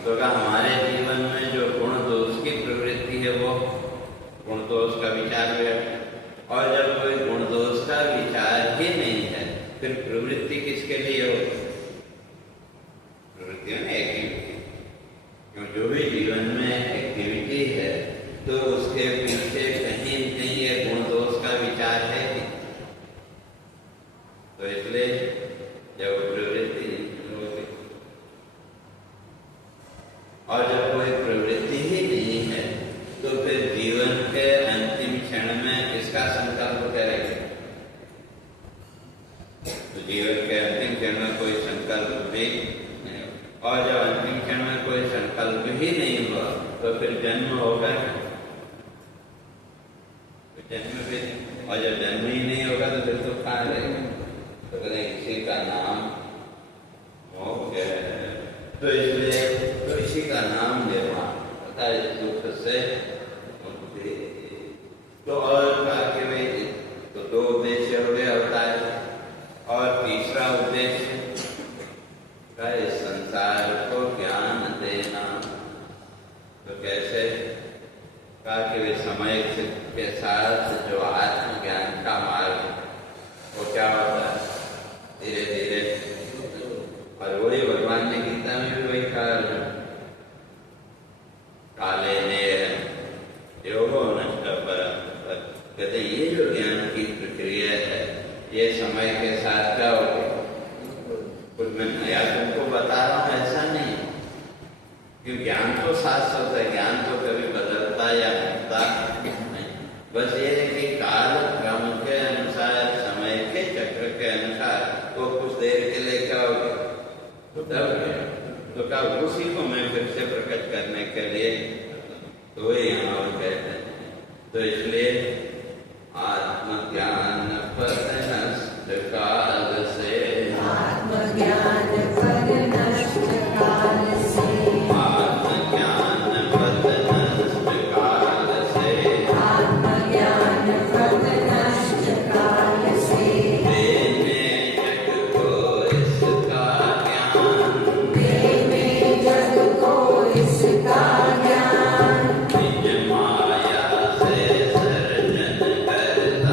तो क्या हमारे जीवन में जो गुण दोष की प्रवृत्ति है वो गुण दोष का विचार भी है। और जब कोई गुण दोष का विचार ही नहीं है फिर प्रवृत्ति किसके लिए हो? प्रवृत्ति है ना एक्टिविटी। क्यों जो भी जीवन में एक्टिविटी है तो उसके पीछे कहीं कहीं ये गुण दोष का विचार है कि, तो इसलिए जब प्रवृत्ति और जब कोई प्रवृत्ति ही नहीं है तो फिर जीवन के अंतिम क्षण में किसका संकल्प करेंगे? तो जीवन के अंतिम क्षण में कोई संकल्प भी नहीं, और जब अंतिम क्षण में कोई संकल्प ही नहीं हुआ तो फिर जन्म होगा, जन्म भी नहीं। और जब जन्म ही नहीं होगा तो फिर तो कहाँ रहेगा? तो कहते इसी का नाम मोक्ष है। तो इसलिए तो इसी का नाम निर्माण पता है, दुख से मुक्ति। तो और बाकी में तो दो उद्देश्य हो गए अवतार, और तीसरा उद्देश्य का इस संसार को ज्ञान देना। तो कैसे? कहा कि वे समय के साथ जो आत्मज्ञान का मार्ग वो क्या होता है? धीरे धीरे, और वही भगवान ने गीता में भी वही कहा, काले ने योगो नष्ट पर। कहते ये जो ज्ञान की प्रक्रिया है ये समय के साथ क्या होगी? कुछ मैं नया तुमको बता रहा हूँ ऐसा नहीं, क्योंकि ज्ञान तो शाश्वत है, ज्ञान तो कभी बदलता या हटता नहीं। बस ये है कि काल क्रम के अनुसार, समय के चक्र के अनुसार वो कुछ देर के लिए क्या होगा? तो क्या उसी को मैं फिर से प्रकट करने के लिए तो यहाँ और कहते हैं। तो इसलिए आत्मज्ञान पर नष्ट काल से, आत्मज्ञान पर नष्ट काल से, आत्मज्ञान पर नष्ट काल से, आत्मज्ञान पर नष्ट काल से, निज माया से सर्जन करता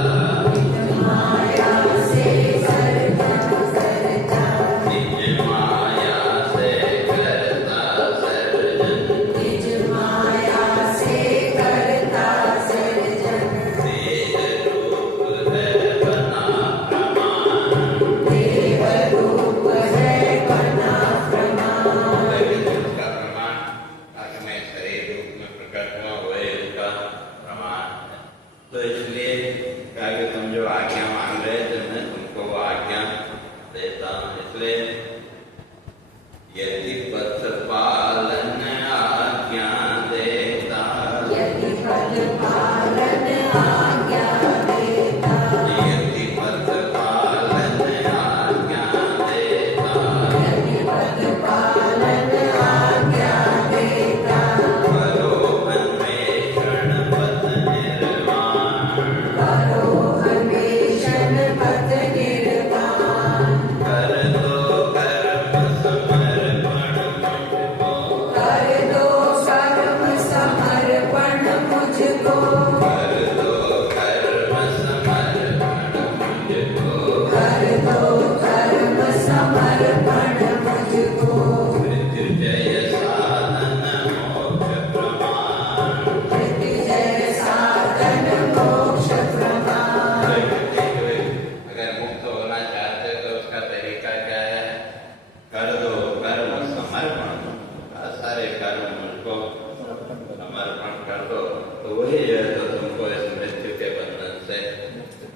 तो वही जो है तो तुमको इस मृत्यु के बंधन से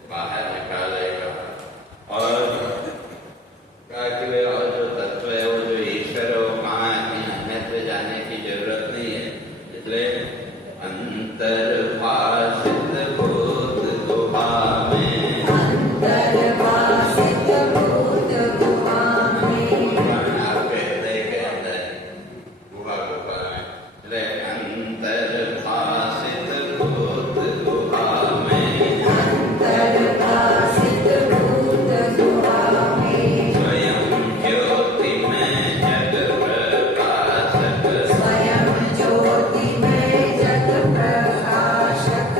बाहर निकालेगा। और कहा कि वे और जो तत्व है, वो जो ईश्वर है, वो कहाँ है, कहीं अन्यत्र जाने की जरूरत नहीं है। इसलिए अंतर्भाषित भूत गुहा में, अंतर्भाषित भूत गुहा में, आपके हृदय के अंदर गुहा गुफा में, इसलिए अंतर्भाषित भूत गुहा में, अंतर्भाषित भूत गुहा में, स्वयं ज्योति में जग प्रकाशक, स्वयं ज्योति में जग प्रकाशक,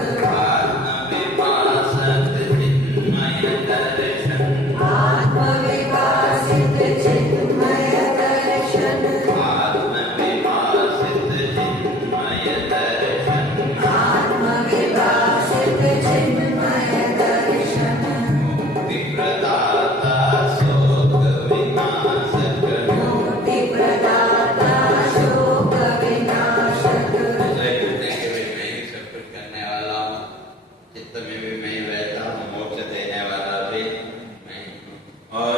आत्मविभासक चिन्मय दर्शन, आत्मविभासित चिन्मय दर्शन, आत्मविभासित चिन्मय दर्शन, आत्मविभासित चिन्मय दर्शन, मुक्ति प्रदाता शोक विनाशक। मुक्ति प्रदाता शोक विनाशक। इसलिए कहते हैं कि भी मैं ही सब कुछ करने वाला हूँ, चित्त में भी मैं ही रहता हूँ, मोक्ष देने वाला भी मैं ही हूँ। और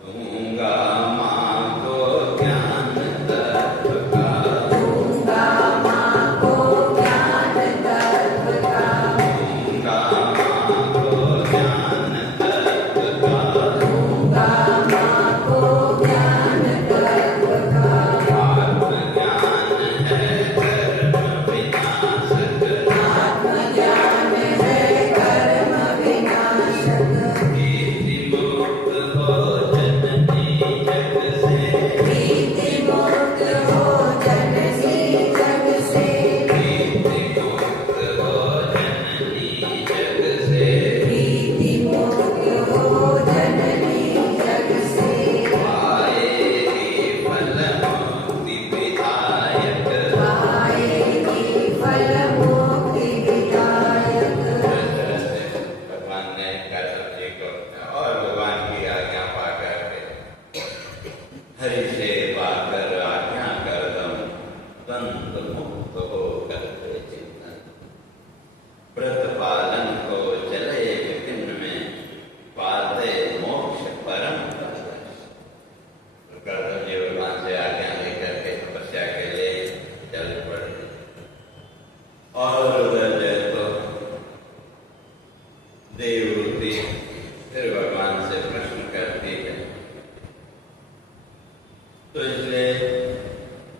दूंगा माँ को ज्ञान तत्व का, दूंगा माँ को ज्ञान तत्व का, दूंगा माँ को ज्ञान तत्व का, दूंगा माँ को ज्ञान तत्व का। आत्मज्ञान है कर्म विनाशक, आत्मज्ञान है कर्म विनाशक। कीर्ति मुक्त हो जननी जग से, प्रीति मुक्त हो जननी जग से, कीर्ति मुक्त हो जननी जग से, प्रीति मुक्त हो जननी जग से। पाएगी फल मुक्ति विधायक। पाएगी फल मुक्ति विधायक। भगवान ने कश्यप जी को और भगवान की आज्ञा पा करके हरि से पाकर आज्ञा कर दम द्वंद मुक्त हो करके चिंतन, व्रत पालन को चले विपिन में, पाते मोक्ष परम पद। कर्दम जी भगवान से आज्ञा लेकर के तपस्या के लिए चल पड़े। और उधर जो है तो देवहूति फिर भगवान से प्रश्न करती है। तो इसलिए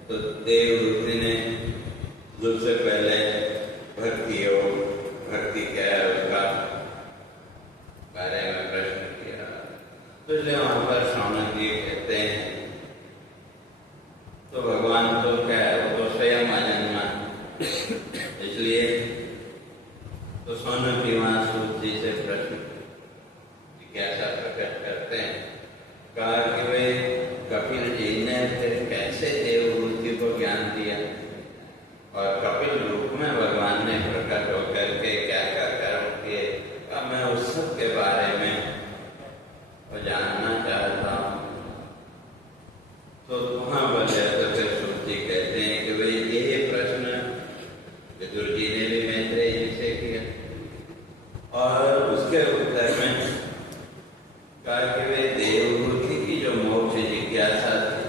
तो देवहूति ने सबसे पहले भक्ति योग, भक्ति क्या है उसका बारे में प्रश्न किया। तो इसलिए वहां पर शौनक जी कहते हैं, तो भगवान तो क्या है, वो तो स्वयं अजन्मा, इसलिए तो शौनक जी वहां सूत जी से प्रश्न जिज्ञासा प्रकट करते हैं। कहा कि वे कपिल जी ने फिर कैसे देवहूति को ज्ञान दिया, और कपिल रूप में भगवान ने प्रकट होकर के क्या क्या कर्म किए, मैं उस सब के बारे में वो जानना चाहता हूँ। तो वहां पर तो फिर सूत जी कहते हैं कि भाई ये प्रश्न विदुर जी ने भी मैत्रेय जी से किया, और उसके उत्तर में कहा कि वे देवहूति की जो मोक्ष जिज्ञासा थी,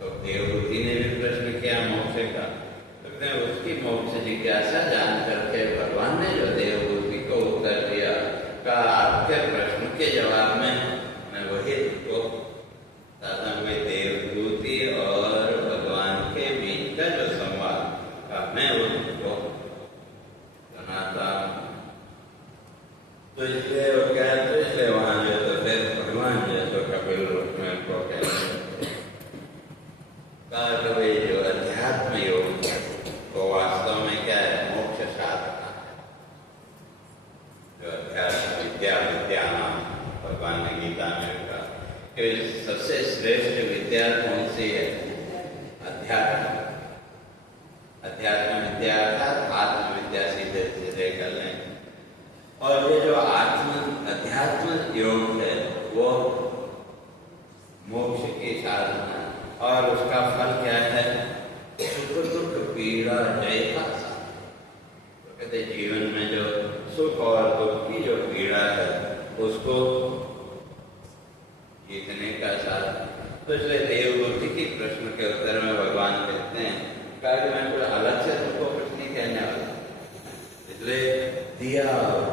तो देवहूति ने भी प्रश्न किया मोक्ष का, तो उसकी मोक्ष जिज्ञासा जान करके भगवान ने जो देवहूति को उत्तर दिया, कहा आपके प्रश्न के जवाब में मैं वही को दादा हुए देवहूति और भगवान के बीच का जो संवाद का मैं उनको सुनाता हूँ। तो इसलिए वो क्या, तो इसलिए वहां जो तो फिर भगवान जो तो कपिल रूप में उनको कहते कहा कि भाई जो अध्यात्म योग है वो वास्तव में क्या है, मोक्ष साधना है। जो अध्यात्म विद्या विद्यानाम, भगवान ने गीता में कहा कि सबसे श्रेष्ठ विद्या कौन सी है, अध्यात्म। अध्यात्म विद्या अर्थात आत्म विद्या सीधे सीधे कर लें। और ये जो अध्यात्म योग है वो मोक्ष की साधना, और उसका फल क्या है, सुख दुख पीड़ा जय का होते हैं, कहा कि मैं कोई अलग से तुमको कुछ नहीं कहने वाला, इसलिए दिया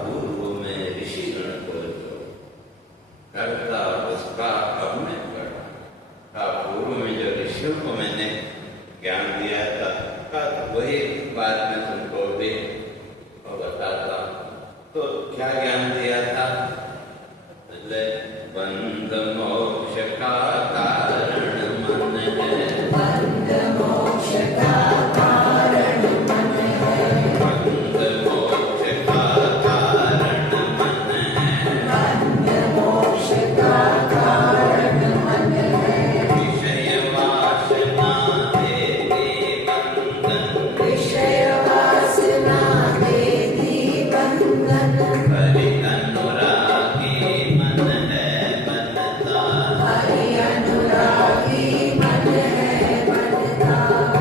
पूर्व में ऋषि गण को जो करता उसका अब मैं करता। पूर्व में जो ऋषियों को मैंने ज्ञान दिया था, वही बात मैं तुमको भी बताता। तो क्या ज्ञान दिया था? बंध मोक्ष का कारण मन है, बंध मोक्ष का कारण मन है, बंध मोक्ष का कारण मन है, बंध मोक्ष का कारण मन है, विषय वासना देवी बंधन, विषय वासना देती बंधन, हरि अनुरागी मन है बनता, हरि अनुरागी मन है बनता,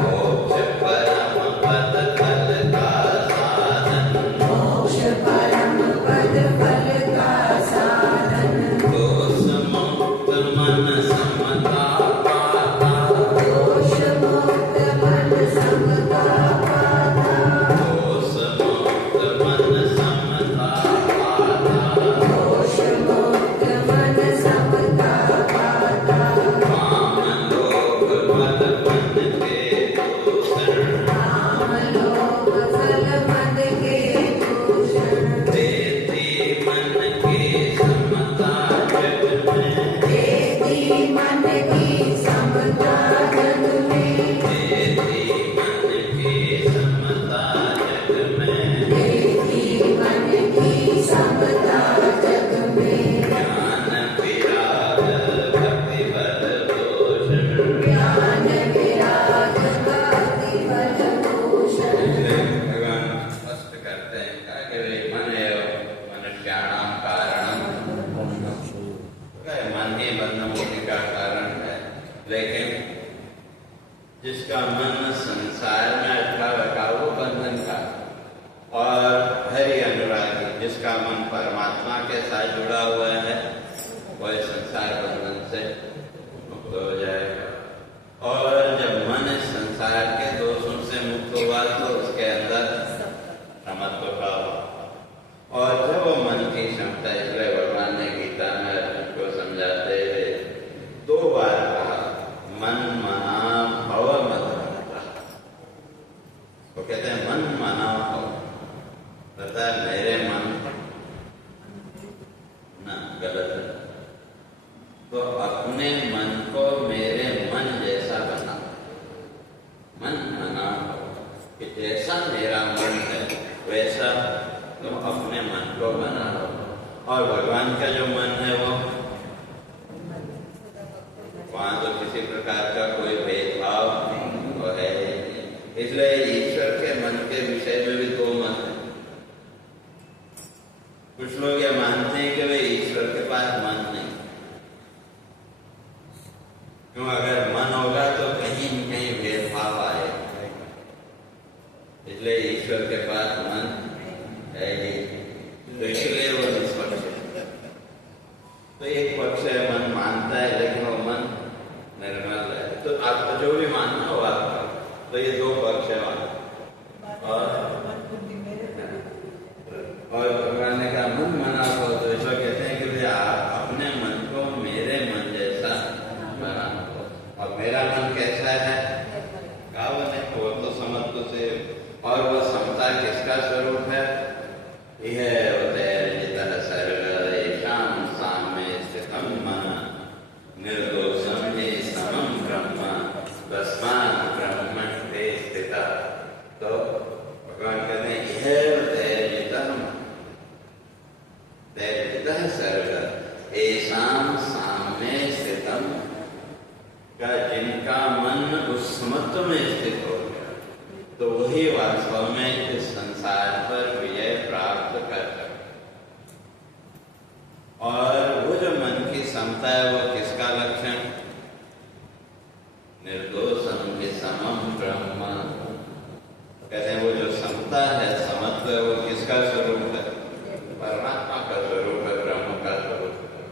मोक्ष परम पद फल का साधन, मोक्ष परम पद फल का साधन, दोष मुक्त मन समता पाता, दोष मुक्त मन समता पाता, दोष मुक्त मन समता पाता, दोष मुक्त मन समता पाता, काम लोभ मद मन के दूषण, काम लोभ फल मद के दूषण, देती मन की समता जग में, देती मन की समता जग में, देती मन की समता जग में, देती मन की समता जग में, ज्ञान विराग भक्ति बल भूषण। ज्ञान विराग भक्ति बल भूषण। भगवान स्पष्ट करते हैं कि वे मन एव मनुष्याणाम कारणम, मन ही बंधन मुक्ति का कारण है। लेकिन जिसका मन संसार में अटका रखा वो बंधन का, और हरि अनुरागी जिसका मन परमात्मा के साथ जुड़ा हुआ है वह संसार बंधन से मुक्त हो जाएगा। और जब मन संसार के दोषों से मुक्त हुआ तो उसके अंदर समत्व का हुआ। और जब वो मन की क्षमता, इसलिए भगवान ने गीता में अर्जुन को समझाते हुए 2 बार कहा, मन मना भव मत मना। वो कहते हैं मन मना भव, पता है मेरे मन ना गलत है, तो अपने मन को मेरे मन जैसा बना, मन मना कि जैसा मेरा मन है वैसा तुम अपने मन को बनाओ। और भगवान का जो मन है वो वहां तो किसी प्रकार का कोई भेदभाव वो है नहीं। इसलिए ईश्वर के मन के विषय में भी 2 मत है। कुछ लोग ये मानते हैं कि वे ईश्वर के पास मन नहीं, क्यों? अगर मन होगा तो कहीं न कहीं भेदभाव आएगा, इसलिए ईश्वर के पास मन है ही, तो इसलिए वो निष्पक्ष है। तो एक पक्ष है मन मानता है लेकिन वो मन निर्मल है, तो आपको जो भी मानना हो आपका, तो ये 2 पक्ष है वहां। और भगवान ने कहा मन मना हो, तो ईश्वर कहते हैं कि आप अपने मन को मेरे मन जैसा बनाओ। और मेरा मन कैसा है? कहा वो तो समत्व से, और वो समता किसका स्वरूप है? यह उदयजितः सर्ग येषां साम्ये स्थितं मनः, निर्दोषं हि समं ब्रह्म तस्मात् ब्रह्मण्ये स्थितः। तो भगवान कहते हैं यह उदयजितः सर्ग येषां साम्ये स्थितं, का जिनका मन उस समत्व में स्थित हो गया, तो वही वास्तव में इस संसार पर विजय प्राप्त कर सकते। और वो जो मन की समता है वो किसका लक्षण? निर्दोषम के समम ब्रह्म। कहते हैं वो जो समता है, समत्व है, वो किसका स्वरूप है? परमात्मा का स्वरूप है, ब्रह्म का स्वरूप है।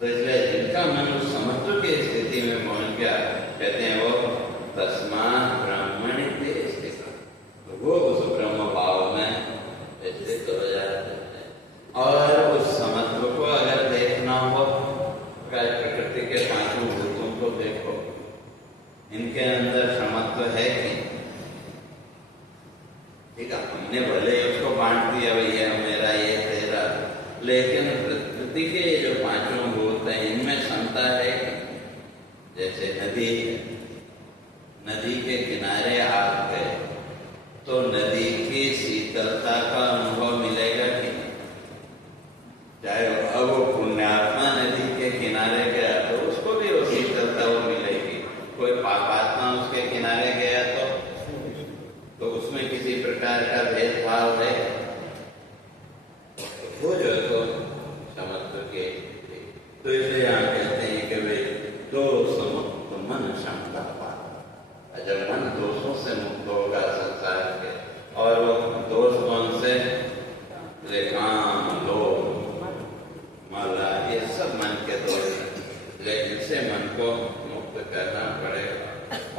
तो इसलिए जिनका मन उस समत्व की स्थिति में पहुंच गया, कहते हैं वो तस्मात् नदी के किनारे आप गए तो नदी की शीतलता का अनुभव मिलेगा कि नहीं? चाहे अब वो पुण्यात्मा नदी के किनारे गया तो उसको भी वो शीतलता वो मिलेगी। कोई पापात्मा उसके किनारे गया तो उसमें किसी प्रकार का भेदभाव है? वो जो तो समुद्र के, तो इसलिए यहाँ कहते हैं कि वे दोष मुक्त मन क्षमता पा। जब मन दोषों से मुक्त होगा संसार के, और वो दोष कौन से? काम, लोभ, माला, ये सब मन के दोष हैं। लेकिन इनसे मन को मुक्त करना पड़ेगा।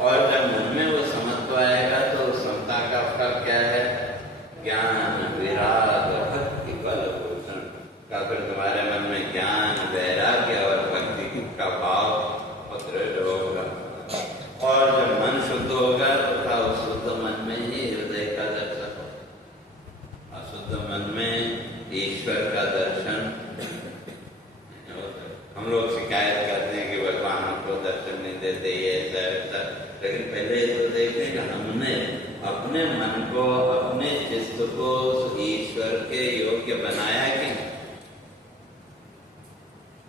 और जब मन में वो समत्व आएगा तो समता का फल क्या है? ज्ञान, विराग, भक्ति, बल, भूषण का। फिर तुम्हारे मन में ज्ञान, वैराग्य और भक्ति का भाव दृढ़ होगा। और जब मन शुद्ध होगा तथा उस शुद्ध मन में ही हृदय का दर्शन होगा। अशुद्ध मन में ईश्वर का दर्शन। हम लोग शिकायत करते हैं कि भगवान हमको दर्शन नहीं देते, ये ऐसा। लेकिन पहले तो देखेंगे हमने अपने मन को, अपने चित्त को ईश्वर के योग्य बनाया कि नहीं?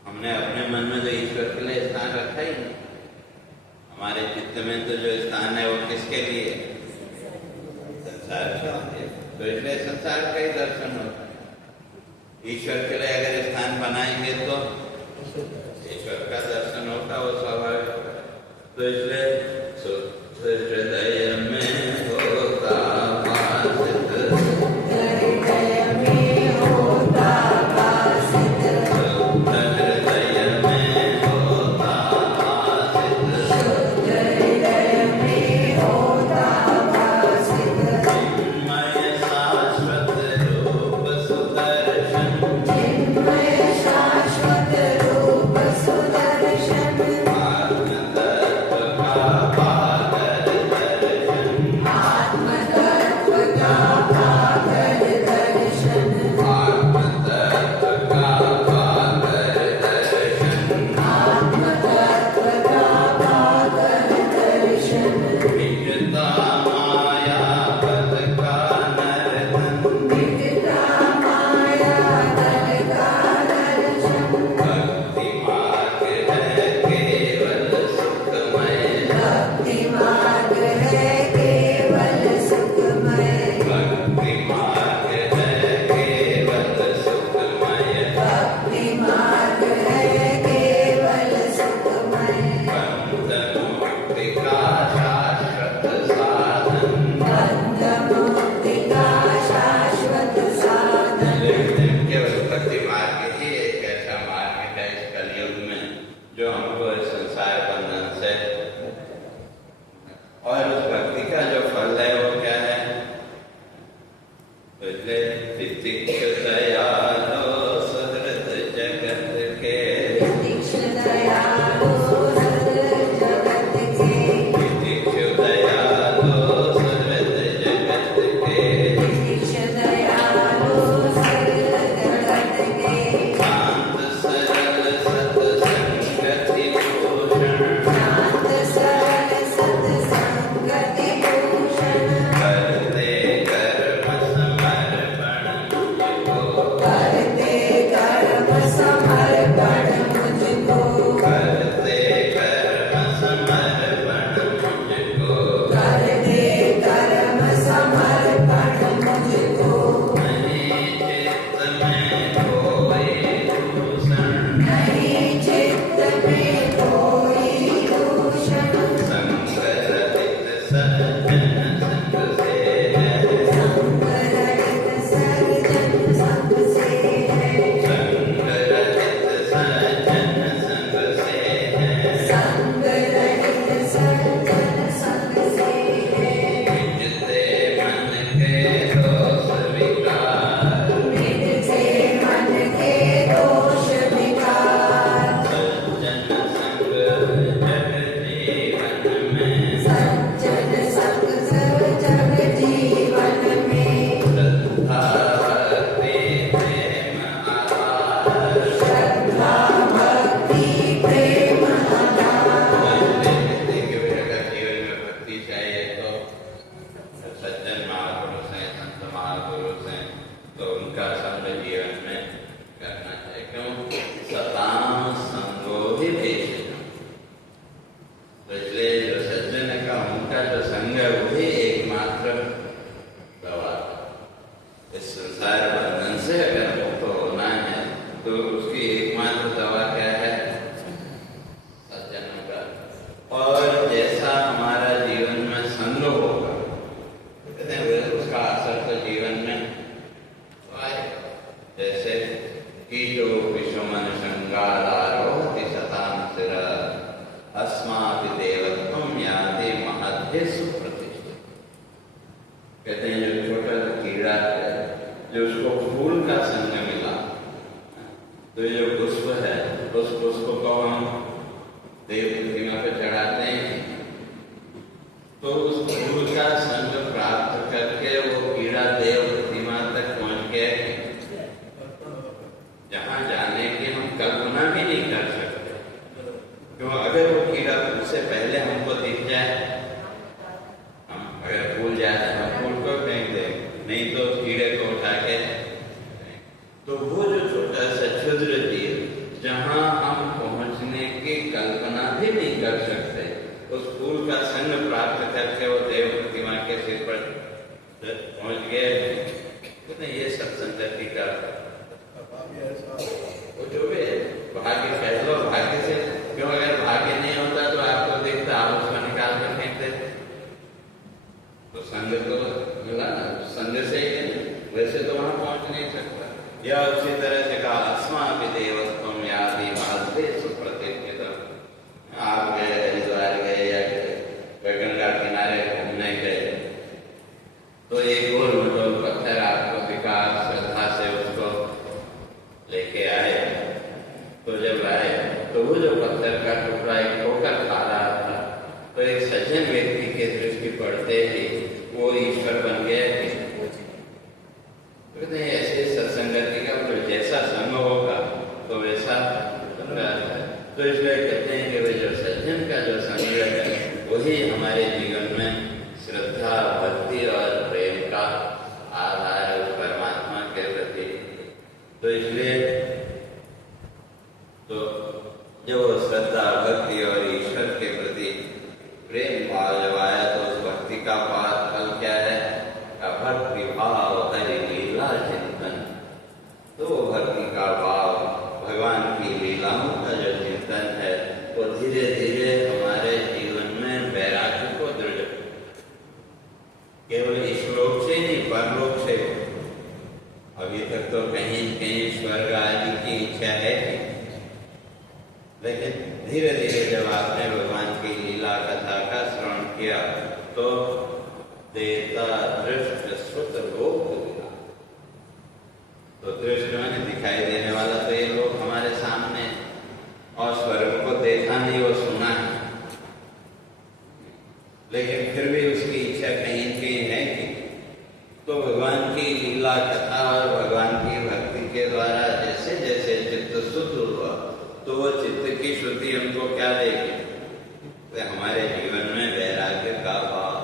हमने अपने मन में तो ईश्वर के लिए स्थान रखा ही नहीं। हमारे चित्त में तो जो स्थान है वो किसके लिए? संसार के लिए। तो इसलिए संसार का ही दर्शन होता है। ईश्वर के लिए अगर स्थान बनाएंगे तो ईश्वर का दर्शन होता, वो स्वाभाविक होता। तो इसलिए हृदय में होता भासित, हृदय में होता भासित, हृदय में होता भासित, हृदय में होता भासित, चिन्मय शाश्वत रूप सुदर्शन, चिन्मय शाश्वत रूप सुदर्शन, आत्मतत्व का पाकर दर्शन, आत्मतत्व का पाकर दर्शन, आत्मतत्व का पाकर दर्शन, आत्मतत्व का पाकर दर्शन, मिटता माया पद का नर्तन, मिटता माया तल का दर्शन, भक्ति मार्ग है केवल सुखमय, भक्ति मार्ग है केवल सुखमय, भक्ति मार्ग है केवल सुखमय, भक्ति मार्ग है केवल सुखमय, बंध मुक्ति का शाश्वत साधन। बंध मुक्ति का शाश्वत साधन, लेकिन केवल भक्ति मार्ग ही एक ऐसा मार्ग है इस कलयुग में जो हमको इस संसार बंधन से, और उस भक्ति का जो फल है वो क्या है? तो इसलिए तितिक्ष दयालो सुहृद जगत के, तितिक्ष दयालु सुहृद जगत के, तितिक्ष दयालो सुहृद जगत के, तितिक्ष दयालु सुहृद जगत के, शांत सरल सत्संगति भूषण, शांत सरल सत्संगति भूषण, करते कर्म समर्पण मुझको, करते कर्म समर्पण मुझको, करते कर्म समर्पण मुझको, करते कर्म समर्पण मुझको, नहीं चित्त में कोई दूषण, नहीं चित्त में कोई दूषण, संग रहित सज्जन संग से है, संग रहित सज्जन संग से है, संग रहित सज्जन संग से है, संग रहित सज्जन संग से है, मिटते मन के दोष विकार, मिटते मन के दोष विकार, सज्जन संग जग जीवन में, सज्जन संग है वही एकमात्र दवा। इस संसार बंधन से अगर मुक्त होना है तो उसकी एकमात्र दवा क्या है? सज्जनों का। और जैसा हमारा जीवन में संग होगा, कहते हैं उसका असर तो जीवन में आएगा। जैसे कीटो विषमन शंगारोहति शतां चिरा अस्माभि देवत्वं याति महद्भिः सुप्रतिष्ठितम्। कहते हैं जो छोटा सा कीड़ा है, जो उसको फूल का संग मिला, तो ये जो पुष्प है उस पुष्प को हम देव प्रतिमा पे चढ़ाते हैं, तो उस फूल का संग प्राप्त करके वो कीड़ा देव प्रतिमा तक पहुंच के जहां जाने की हम कल्पना भी नहीं कर सकते। क्यों? अगर वो कीड़ा उससे पहले हमको दिख जाए, हम अगर भूल जाए तो हम फूल को फेंक दें, नहीं तो उस कीड़े को उठा के, तो वो जो छोटा सा क्षुद्र जीव जहां हम पहुंचने की कल्पना भी नहीं कर सकते, उस फूल का संग प्राप्त करके वो देव प्रतिमा के सिर पर पहुंच गए। तो ये सत्संगति का वो जो भी भाग्य कह लो, भाग्य से। क्यों? अगर भाग्य नहीं होता तो आपको देखता, आप उसको निकाल कर फेंक देते। तो संग तो मिला ना, संग से ही, वैसे तो वहां पहुंच नहीं सकता। या उसी तरह से कहा अस्माभि देवत्वं याति महद्भिः सुप्रतिष्ठितम्। आप गए, हरिद्वार गए या गंगा किनारे घूमने गए, तो एक गोल मटोल पत्थर आपको दिखा, श्रद्धा से उसको लेके आए। तो जब आए तो वो जो पत्थर का टुकड़ा एक ठोकर खा रहा था, तो एक सज्जन व्यक्ति के दृष्टि पड़ते ही वो ईश्वर बन गया। कहते हैं ऐसे सत्संगति का जैसा संग होगा तो वैसा है। तो इसलिए कहते हैं कि वे जो सज्जन का जो संग है वही हमारे जीवन में श्रद्धा, भक्ति और प्रेम का आधार है उस परमात्मा के प्रति। तो इसलिए तो जो श्रद्धा, भक्ति और ईश्वर के प्रति प्रेम भाव जब आया तो उस भक्ति का फल क्या है? भक्ति भाव हरि लीला चिंतन। तो भक्ति का भाव, भगवान की लीलाओं का जो चिंतन है, वो धीरे धीरे हमारे जीवन में वैराग्य को दृढ़, केवल इहलोक से नहीं परलोक से। अभी तक तो कहीं कहीं स्वर्ग आदि की इच्छा है, लेकिन धीरे धीरे जब आपने भगवान की लीला कथा का श्रवण किया तो देता दृष्ट श्रुत लोक मिला। तो दृष्ट में दिखाई देने वाला तो ये लोग हमारे सामने, और स्वर्ग को देखा नहीं, वो सुना है, लेकिन फिर भी उसकी इच्छा कहीं कहीं है कि तो भगवान की लीला कथा और भगवान की भक्ति के द्वारा जैसे जैसे चित्त शुद्ध हुआ, तो वो चित्त की शुद्धि हमको क्या देगी? तो हमारे जीवन में वैराग्य का भाव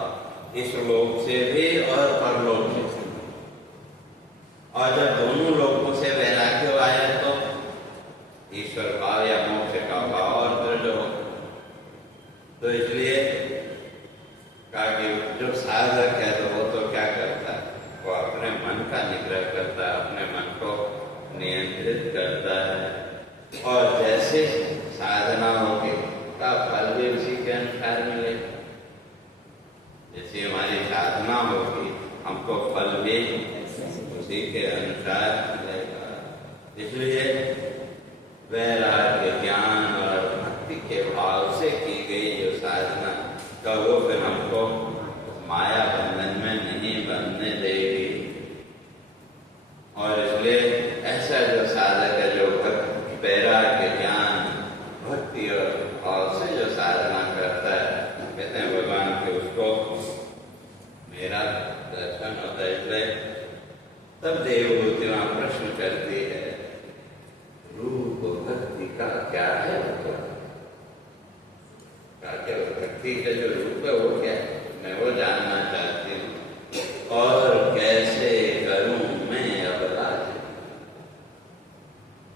इस लोक से भी और परलोक से, और जब दोनों लोकों से वैराग्य आया तो ईश्वर भाव या मोक्ष का भाव और दृढ़ हो। तो इसलिए कहा कि जो साधक है तो वो तो क्या करता है? वो अपने मन का निग्रह करता है, अपने मन को नियंत्रित करता है, और जैसे साधना होगी का फल भी उसी के अनुसार मिलेगा। जैसे हमारी साधना होगी हमको फल भी उसी के अनुसार मिलेगा। इसलिए वैराग्य, ज्ञान और भक्ति के भाव से की गई जो साधना का वो फिर हमको माया बंधन में नहीं बनने देगी। और इसलिए ऐसा जो साधक है जो वैराग्य, ज्ञान, भक्ति और भाव से जो साधना करता है, कहते हैं भगवान के उसको मेरा दर्शन होता है। इसलिए तब देवभूति वहां प्रश्न करती है, रूप भक्ति का क्या है? क्या भक्ति का जो रूप है वो क्या है? मैं वो जानना चाहती हूँ। और कैसे करूं मैं अबला?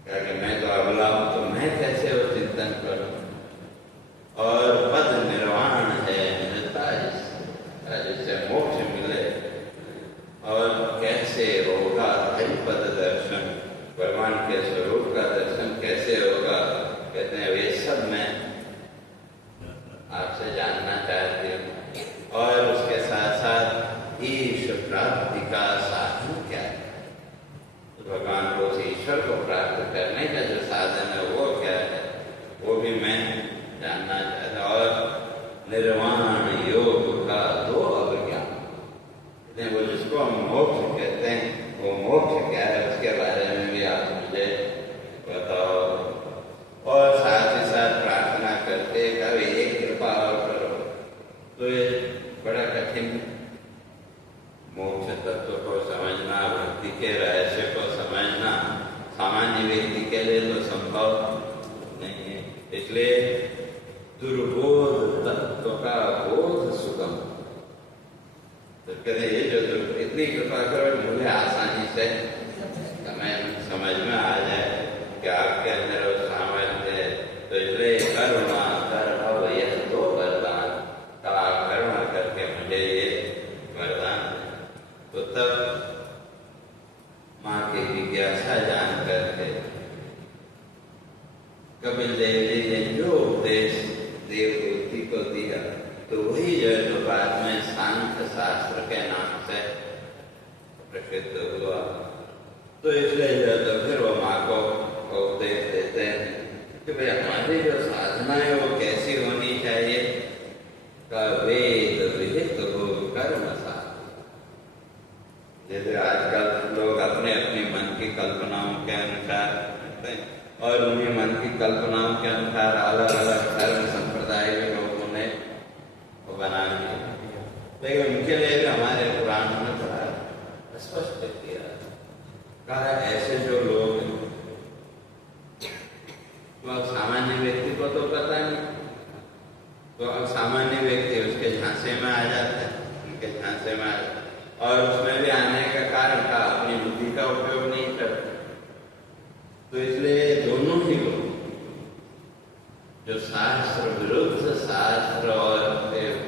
क्या कि मैं तो अबला हूं, तो मैं कैसे वो चिंतन करूं? और पद निर्वाण है मिलता है, जिससे मोक्ष मिले। और कैसे होगा हरिपद दर्शन, भगवान के स्वरूप का दर्शन कैसे होगा, कहते हैं वे सब मैं आपसे जानना चाहती हूँ। और उसके साथ साथ ईश प्राप्ति का साधन क्या है, तो भगवान को उस ईश्वर को प्राप्त करने का जो साधन है वो क्या है, वो भी मैं जानना चाहता। और निर्वाण योग का दो अभिज्ञान, वो जिसको हम मोक्ष कहते हैं, वो मोक्ष क्या है उसके बारे में भी आप मुझे बताओ। और साथ ही साथ प्रार्थना करते कभी एक कृपा और करो। तो ये बड़ा कठिन मोक्ष तत्व को समझना, भक्ति के रहस्य को समझना सामान्य व्यक्ति के लिए तो संभव नहीं है। इसलिए दुर्बोध तत्व का बोध सुगम। तो कहते ये जो इतनी कृपा करो मुझे आसानी से समझ में आ जाए कि आपके अंदर वो सामर्थ्य है। तो इसलिए करुणा कर यह दो वरदान का करुणा करके मुझे ये वरदान। तो तब माँ की जिज्ञासा जान करके कपिल देव जी ने जो उपदेश देवहूति को दिया, तो वही जो बाद में सांख्य शास्त्र के नाम से प्रसिद्ध हुआ। तो इसलिए तो फिर वो माँ को उपदेश देते हैं कि भाई हमारी जो साधना है वो कैसी होनी चाहिए, का वेद विहित हो कर्म साधना। जैसे आजकल लोग अपने अपने मन की कल्पनाओं के अनुसार करते हैं, और उन्हीं मन की कल्पनाओं के अनुसार अलग अलग धर्म संप्रदाय के लोगों ने वो बना दिया। लेकिन उनके लिए भी हमारे पुराण में बड़ा स्पष्ट किया, कहा ऐसे जो लोग हैं तो अब सामान्य व्यक्ति को तो पता नहीं, तो अब सामान्य व्यक्ति उसके झांसे में आ जाता है, उनके झांसे में आ जाता है। और उसमें भी आने का कारण का अपनी बुद्धि का उपयोग नहीं करते। तो इसलिए दोनों ही लोग जो शास्त्र विरुद्ध शास्त्र और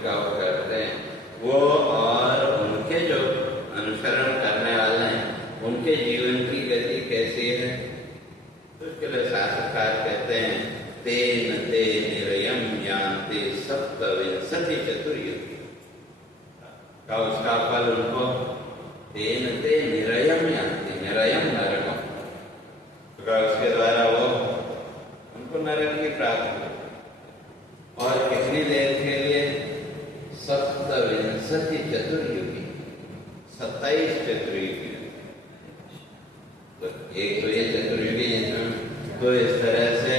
का करते हैं वो, और उनके जो अनुसरण करने वाले हैं उनके जीवन की गति कैसी है, तो उसके लिए शास्त्रकार कहते हैं तेन ते निरयम यान्ति सप्तविंशति चतुर्युगी का उसका फल उनको तेन ते निरयम यान्ति, निरयम नरकम, उसके द्वारा वो उनको नरक की प्राप्ति। और कितनी देर के लिए, सप्तविंशति चतुर्युगी, 27 चतुर्युगी। तो एक तो ये चतुर्युगी, तो इस तरह से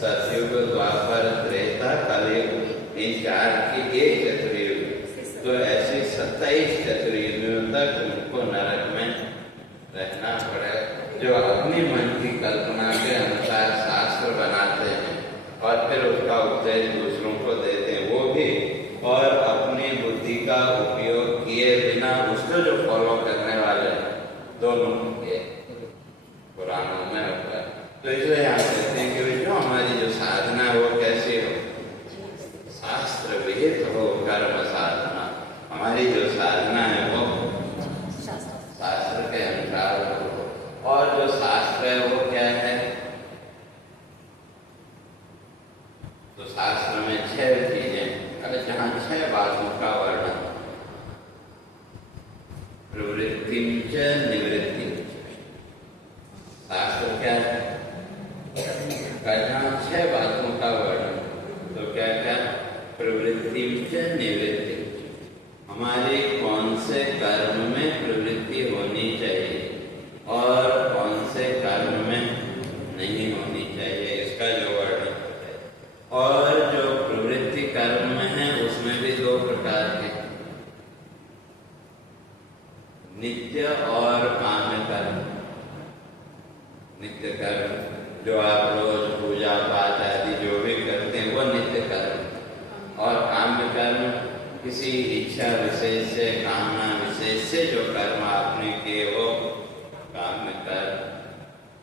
सतयुग, द्वापर, त्रेता, कलयुग, इन चार की एक चतुर्युगी। तो ऐसी 27 चतुर्युगियों तक उनको नरक में रहना पड़ेगा। जो अपनी मन की कल्पना के अनुसार शास्त्र बनाते हैं और फिर उसका उपदेश दूसरों को देते हैं, वो भी, और अपनी बुद्धि का उपयोग किए बिना उसको जो फॉलो करने वाले, दोनों के पुराणों में होता है। तो इसलिए आप कहते हैं कि जो हमारी जो साधना है वो कैसी हो, शास्त्र विहित हो कर्म साधना। हमारी जो साधना है वो शास्त्र के अनुसार हो। और जो शास्त्र है वो क्या है, तो शास्त्र में 6 चीजें, अगर जहाँ 6 बातों का वर्णन, प्रवृत्ति च निवृत्ति। शास्त्र क्या है, जहाँ 6 बातों का वर्णन, तो क्या क्या, प्रवृत्ति च निवृत्ति, हमारे कौन से कर्म में प्रवृत्ति होनी चाहिए और कौन से कर्म में नहीं होनी चाहिए, इसका जो वर्णन है। और जो प्रवृत्ति कर्म में है उसमें भी 2 प्रकार के, नित्य और काम्य कर्म। नित्य कर्म जो आप रोज पूजा पाठ आदि जो भी करते हैं वो नित्य कर्म, और काम्य कर्म किसी इच्छा विशेष से, कामना विशेष से जो कर्म आपने किए वो काम्य कर्म।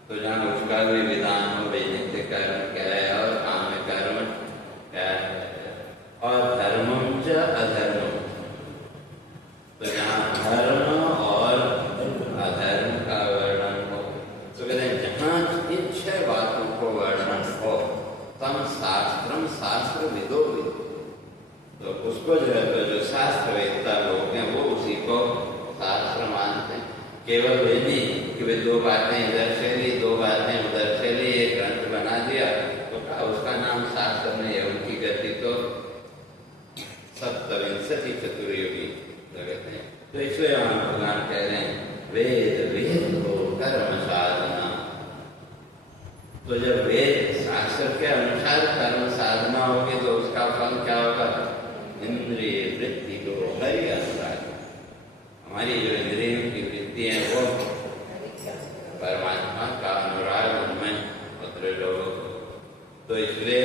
तो जहाँ उसका भी विधान हो, नित्य कर्म क्या है और काम्य कर्म क्या है। और धर्मम च अधर्मम, केवल वे नहीं कि वे दो बातें इधर से ली, दो बातें उधर से ली, एक ग्रंथ बना दिया तो कहा उसका नाम शास्त्र नहीं है। उनकी गति तो सप्तविंशति चतुर्युगी जगत है। तो इसलिए वहां भगवान कह रहे हैं वेद वेद हो कर्म साधना। तो जब वेद शास्त्र के अनुसार कर्म साधना होगी तो उसका फल क्या होगा? इंद्रिय वृत्ति को हरि अनुराग। हमारी जो इंद्रियों की वृत्ति है वो परमात्मा का अनुराग उनमें उतरे लोगों को। तो इसलिए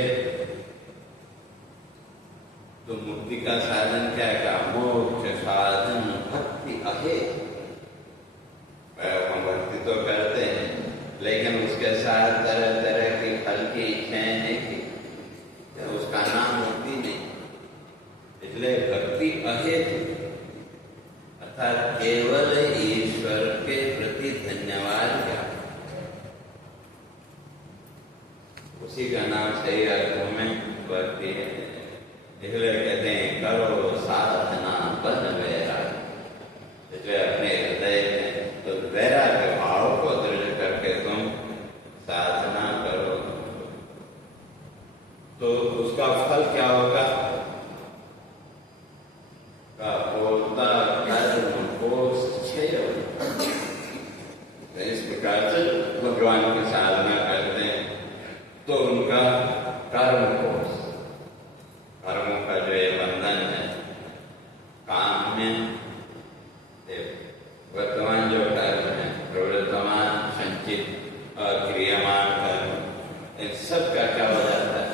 तो मुक्ति का साधन क्या है? मोक्ष साधन भक्ति अहे। हम भक्ति तो करते हैं लेकिन उसके साथ तरह तरह की फल की इच्छाएं नहीं की, उसका नाम मुक्ति नहीं। इसलिए भक्ति अहेतु अर्थात केवल ईश्वर के प्रति धन्यवाद क्या, उसी का नाम सही अर्थों में भक्ति है। इसलिए कहते हैं करो साधना बन वैराग। इसलिए अपने हृदय में तो वैराग्य भाव को दृढ़ करके तुम साधना करो तो उसका फल क्या होगा? होता कर्म कोश क्षय। इस प्रकार से भगवान की साधना करते हैं तो उनका कर्म कोश, कर्मों का जो ये बंधन है, काम में वर्तमान जो कर्म है, प्रवर्तमान संचित और क्रियामान कर्म, इन सब का क्या हो जाता है?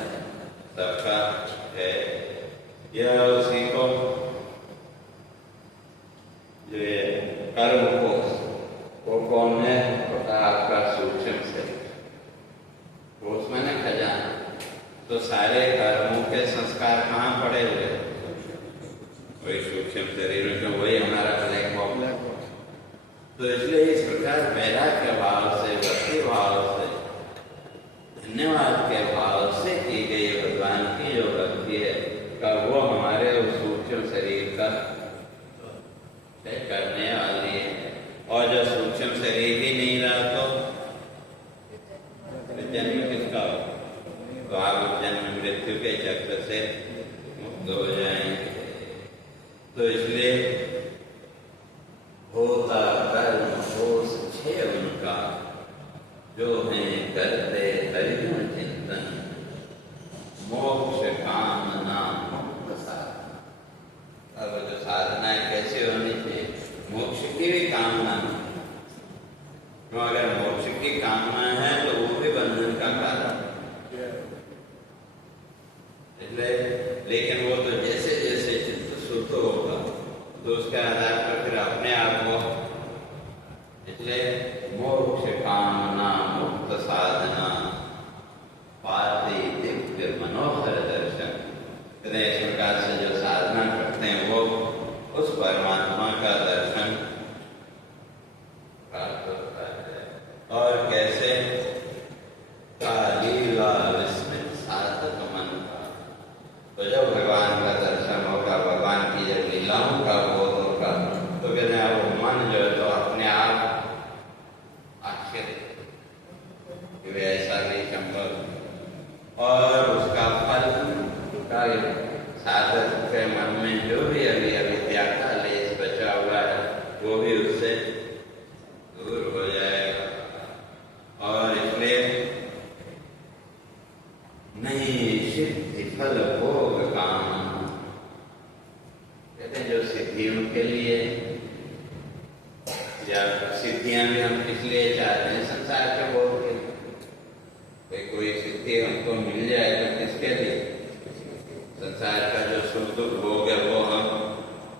सबका है यह उसी को जो ये कर्म कोश वो कौन है? आपका सूक्ष्म शरीर। कोश मैंने खजाना। तो सारे कर्मों के संस्कार कहाँ पड़े हुए? वही सूक्ष्म शरीर में, वही हमारा ब्लैक बॉक्स। तो इसलिए इस प्रकार वैराग्य भाव से, भक्ति भाव से, धन्यवाद के भाव से की गई भगवान की जो भक्ति है का वो हमारे उस सूक्ष्म शरीर का करने वाली है। और जो सूक्ष्म शरीर ही नहीं रहा तो जन्म किसका हो? तो आप जन्म मृत्यु के चक्र से मुक्त हो जाएंगे। तो इसलिए होता कर्म कोश क्षय उनका, जो है करते हरिगुण चिंतन, मोक्ष कामना मुक्त साधना। अब जो साधना कैसे होनी चाहिए? मोक्ष की भी कामना। तो अगर मोक्ष की कामना है तो वो भी बंधन का कारण। लेकिन वो तो जैसे जैसे चित्त शुद्ध होगा तो उसके आधार पर फिर अपने आप को, इसलिए मोक्ष कामना मुक्त साधना पाते दिव्य मनोहर दर्शन। इस प्रकार से जो साधना करते हैं वो उस परमात्मा का दर्शन प्राप्त होता है। और कैसे? लीला विस्मित साधक मन का। तो जब भगवान का दर्शन होगा, भगवान की जब लीलाओं का बोध होगा तो कहते हैं वो मन जो है तो अपने आप आश्चर्य कि वे ऐसा नहीं संभव। और उसका फल का साधक के मन में जो भी अभी अविद्या का लेस बचा हुआ है वो भी उससे दूर हो जाएगा। और इसलिए नहीं सिद्धि फल भोग काम, कहते हैं जो सिद्धियों के लिए या सिद्धियां भी हम इसलिए चाहते हैं संसार के भोग के लिए। कोई सिद्धि हमको मिल जाए तो किसके लिए? संसार का जो शुद्ध भोग है वो हम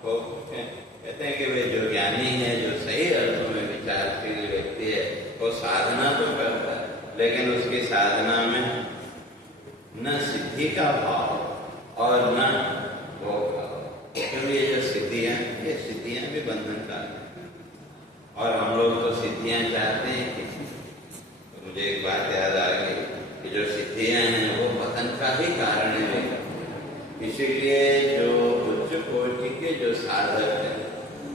कहते हैं कि वे जो ज्ञानी है, जो सही अर्थों में विचारशील व्यक्ति है, वो साधना तो करता है लेकिन उसकी साधना में न सिद्धि का भाव और न भोग का भाव। क्योंकि ये जो सिद्धियां, ये सिद्धियां भी बंधन का है। और हम लोग तो सिद्धियां चाहते हैं कि, तो मुझे एक बात याद आ गई कि जो सिद्धियां हैं वो पतन का ही कारण है। इसीलिए जो उच्च कोटि के जो साधक हैं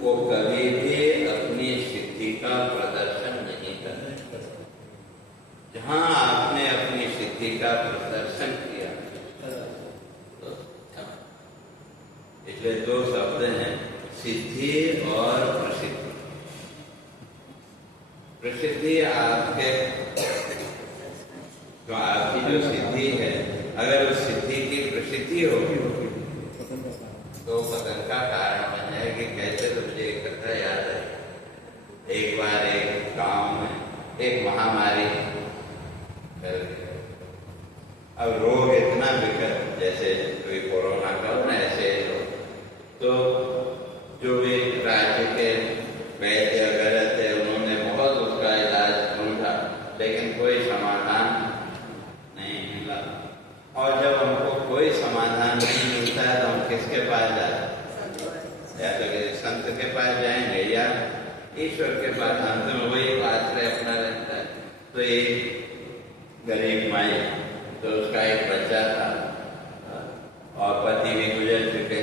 वो कभी भी अपनी सिद्धि का प्रदर्शन नहीं करते। जहां आपने अपनी सिद्धि का प्रदर्शन किया, तो इसलिए दो शब्द हैं, सिद्धि और प्रसिद्धि। प्रसिद्धि आपके तो आपकी जो सिद्धि है, अगर उस सिद्धि की प्रसिद्धि होगी तो पतन का कारण बन जाएगी। कैसे? तो मुझे एक कथा याद है। एक बार एक गांव में एक महामारी फैल गई। अब रोग इतना विकट, जैसे कोई कोरोना का हो ना, ऐसे लोग तो जो भी राज्य के वैद्य वगैरह थे, उन्होंने बहुत उसका इलाज ढूंढा, लेकिन कोई समाधान नहीं मिला। और जब हमको कोई समाधान नहीं मिलता है तो हम किसके पास जाते? या तो किसी संत के पास जाएंगे या ईश्वर के पास। अंत में वही आश्रय अपना रहता है। तो एक गरीब माई, तो उसका एक बच्चा था और पति भी गुजर चुके,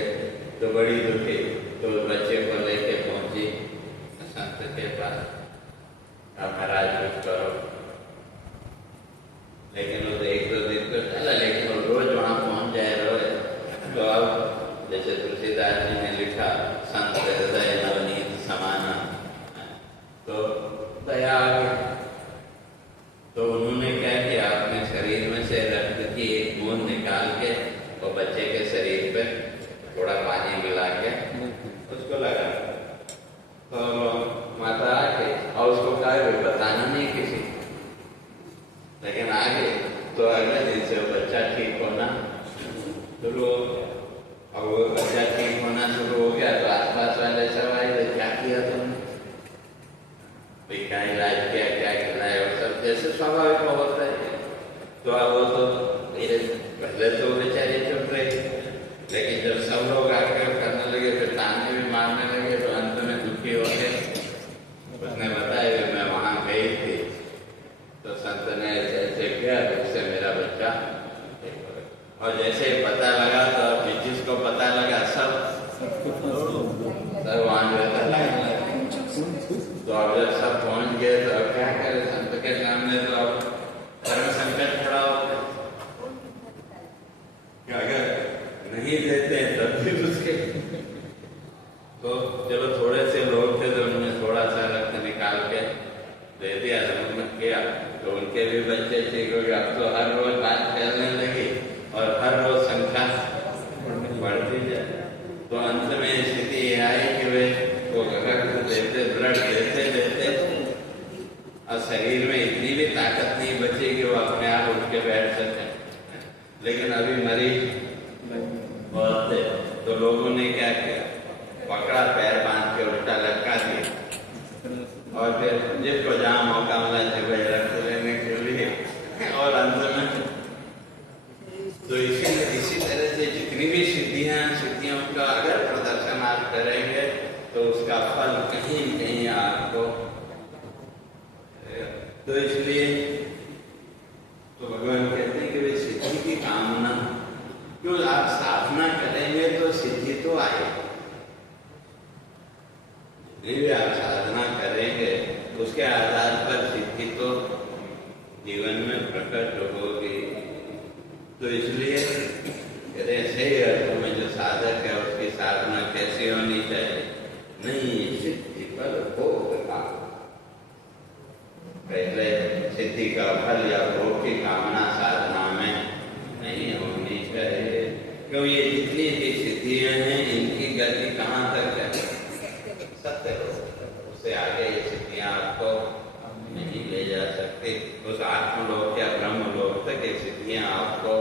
तो बड़ी दुखी, तो उस बच्चे को लेके पहुंची संत के पास। महाराज कुछ करो। लेकिन वो एक दो दिन तो चला, लेकिन वो रोज वहां पहुंच जाए रोज। तो अब जैसे तुलसीदास जी ने लिखा, संत हृदय नवनीत समाना, तो दया आ गई। तो उन्होंने क्या किया, अपने शरीर में से रक्त की एक बूंद निकाल के वो बच्चे के शरीर पे थोड़ा पानी मिला के उसको लगा। तो माता आके और उसको कहा बताना नहीं किसी, लेकिन आगे तो अगले दिन से वो बच्चा ठीक होना शुरू हो गया। और वो बच्चा ठीक होना शुरू हो गया तो आसपास वाले सब आए, तो क्या किया तुमने, भाई क्या इलाज किया, क्या खिलाया, और सब जैसे स्वाभाविक होता है। तो अब वो तो पहले तो बेचारे चुप रहे, लेकिन जब सब लोग आके करने लगे, फिर ताने भी मारने लगे, तो अंत में दुखी हो गए। उसने बताया कि मैं वहां गई थी, तो संत ने ऐसे किया, उससे मेरा बच्चा, और जैसे पता लगा तो जिसको पता लगा सब वहां रहता लगा। तो अब जब सब पहुंच गए तो अब क्या करे, संत के सामने तो अब धर्म संकट खड़ा हो गया। अगर नहीं देते तब भी उसके, तो चलो थोड़े से लोग थे तो उन्होंने थोड़ा सा रक्त निकाल के दे दिया, समझ किया, तो उनके भी बच्चे ठीक हो गए। अब तो हर रोज बात फैलने लगी और हर रोज संख्या बढ़ती जाए। तो अंत में स्थिति यह आई कि वे वो रक्त देते, ब्लड देते देते, और शरीर में इतनी भी ताकत नहीं बची कि वो अपने आप उठ के बैठ सके। लेकिन अभी मरीज बहुत थे, तो लोगों ने क्या किया, पकड़ा, पैर बांध के उल्टा लटका दिया, और फिर जिसको जहाँ मौका मिला रक्त लेने के लिए, और अंत में तो इसी तरह से जितनी भी सिद्धियों का अगर प्रदर्शन आप करेंगे तो उसका फल कहीं कहीं आपको। तो इसलिए तो भगवान कहते हैं कि वे सिद्धि की कामना, क्यों आप साधना करेंगे तो सिद्धि तो आएगी। जितनी आप साधना करेंगे उसके आधार पर सिद्धि तो जीवन में प्रकट होगी। तो इसलिए सही अर्थों में जो साधक है उसकी साधना कैसी होनी चाहिए, नहीं सिद्धि पर भोग का, पहले सिद्धि का फल या भोग की कामना साधना में नहीं होनी चाहिए। क्यों, ये जितनी भी सिद्धियां हैं इनकी गति कहाँ तक है, सत्य लोक, उससे आगे ये सिद्धियां आपको नहीं ले जा सकती। उस आत्मलोक या ब्रह्म लोक तक ये सिद्धियां आपको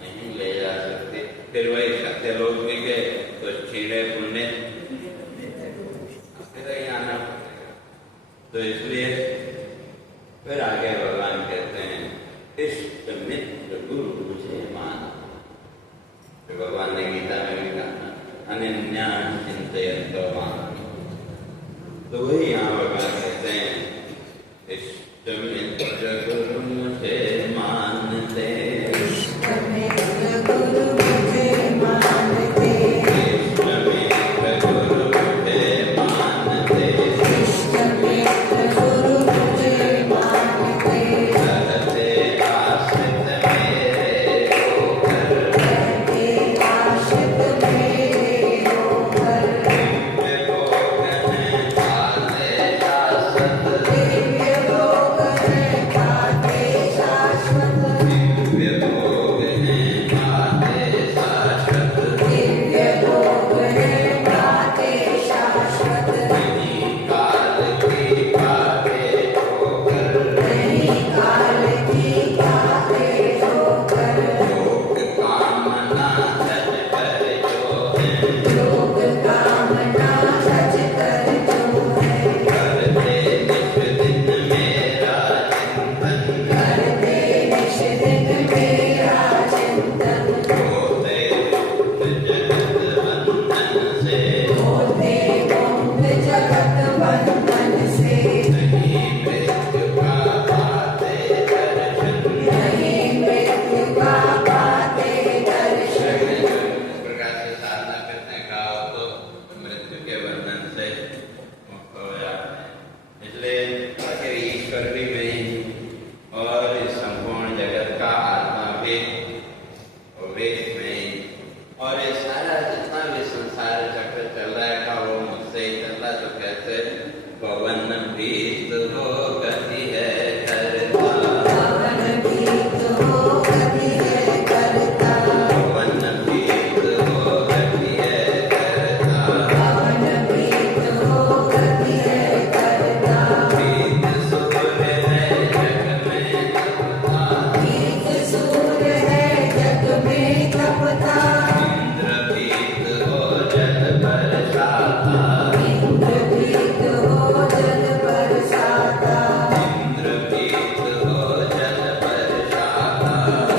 नहीं ले जा सकती। फिर वही सत्य लोक में गए तो छीड़े पुण्य फिर ही आना पड़ेगा। तो इसलिए फिर आगे भगवान कहते हैं इष्ट मित्र गुरु मुझे मान। फिर भगवान ने गीता में भी कहा अनन्या चिंतयन्तो मां। तो वही यहाँ भगवान कहते हैं इष्ट मित्र गुरु मुझे मानते, इष्ट मित्र गुरु मुझे मानते, इष्ट मित्र गुरु मुझे मानते, इष्ट मित्र बरसाता, इंद्रप्रीत हो जल बरसाता, इंद्रप्रीत हो जल बरसाता,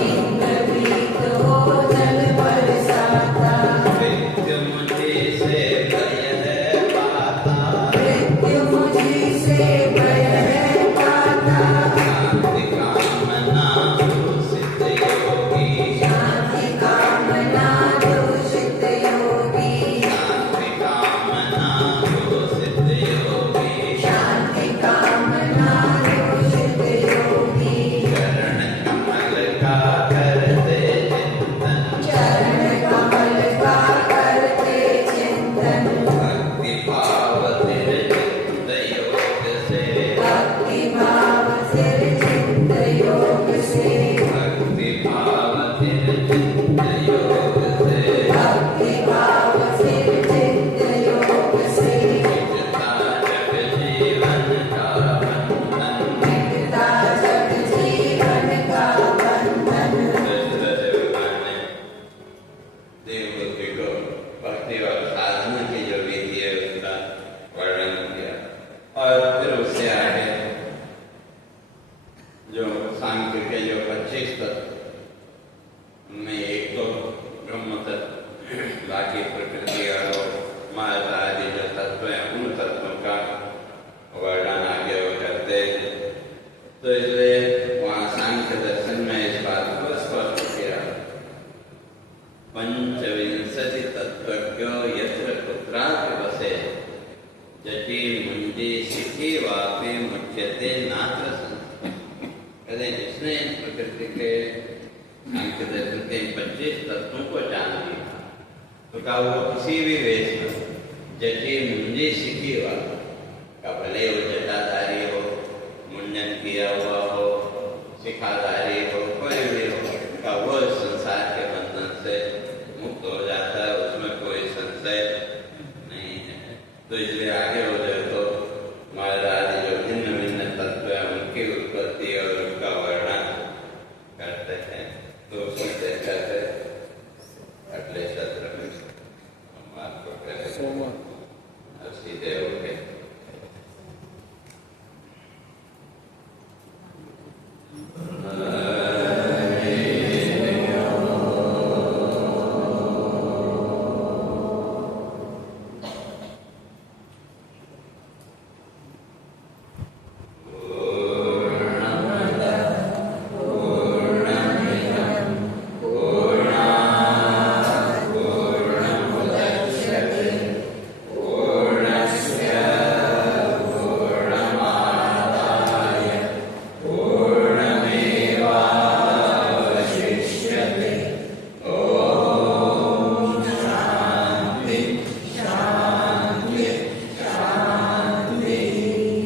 इंद्रप्रीत हो जल बरसाता, मृत्यु मुझे से भय है पाता, मृत्यु मुझसे भय है पाता, शांति कामना दूषित योगी, शांति कामना दूषित योगी, शांति कामना दूषित योगी, शांति कामना दूषित योगी, चरण कमल का करते चिंतन, चरण कमल का करते चिंतन, भक्ति भाव तेरे चित्त योग से, भक्ति भाव सिर चित्त योग से, भक्ति भाव तेरे चित्त योग से, भक्ति भाव सिर चित्त योग से, मिटता जग जीवन का बंधन, मिटता जग जीवन का बंधन। दशरथ भगवान ने देवहूति को भक्ति और साधना की जो विधि है उसका वर्णन किया और फिर उससे आगे जो सांख्य के जो 25 तत्व उनमें एक तो ब्रह्म तत्व, बाकी प्रकृति और माया आदि जो तत्व है उन तत्वों का वर्णन आगे वो करते हैं। तो इसलिए वहाँ सांख्य दर्शन में इस बात को स्पष्ट किया, पंचविंशति तत्वज्ञो यत्र कुत्रापि वसे, जटी मुंजी शिखी वापि मुच्यते नात्र संस्था। कहते जिसने इस प्रकृति के सांख्य दर्शन के 25 तत्वों को जान लिया तो कहा वो किसी भी वेश में जटी मुंजी शिखी वाला का, भले वो जटाधारी हो, मुंडन किया हुआ हो, शिखाधारी हो, कोई भी हो, का वो संसार के बंधन से मुक्त हो जाता है, उसमें कोई संशय नहीं है। तो इसलिए आगे हो जाए तो महाराज जो भिन्न भिन्न तत्व है उनकी उत्पत्ति और उनका वर्णन करते हैं। तो उसी से कहते अगले सत्र में हम आपको करेंगे और सीधे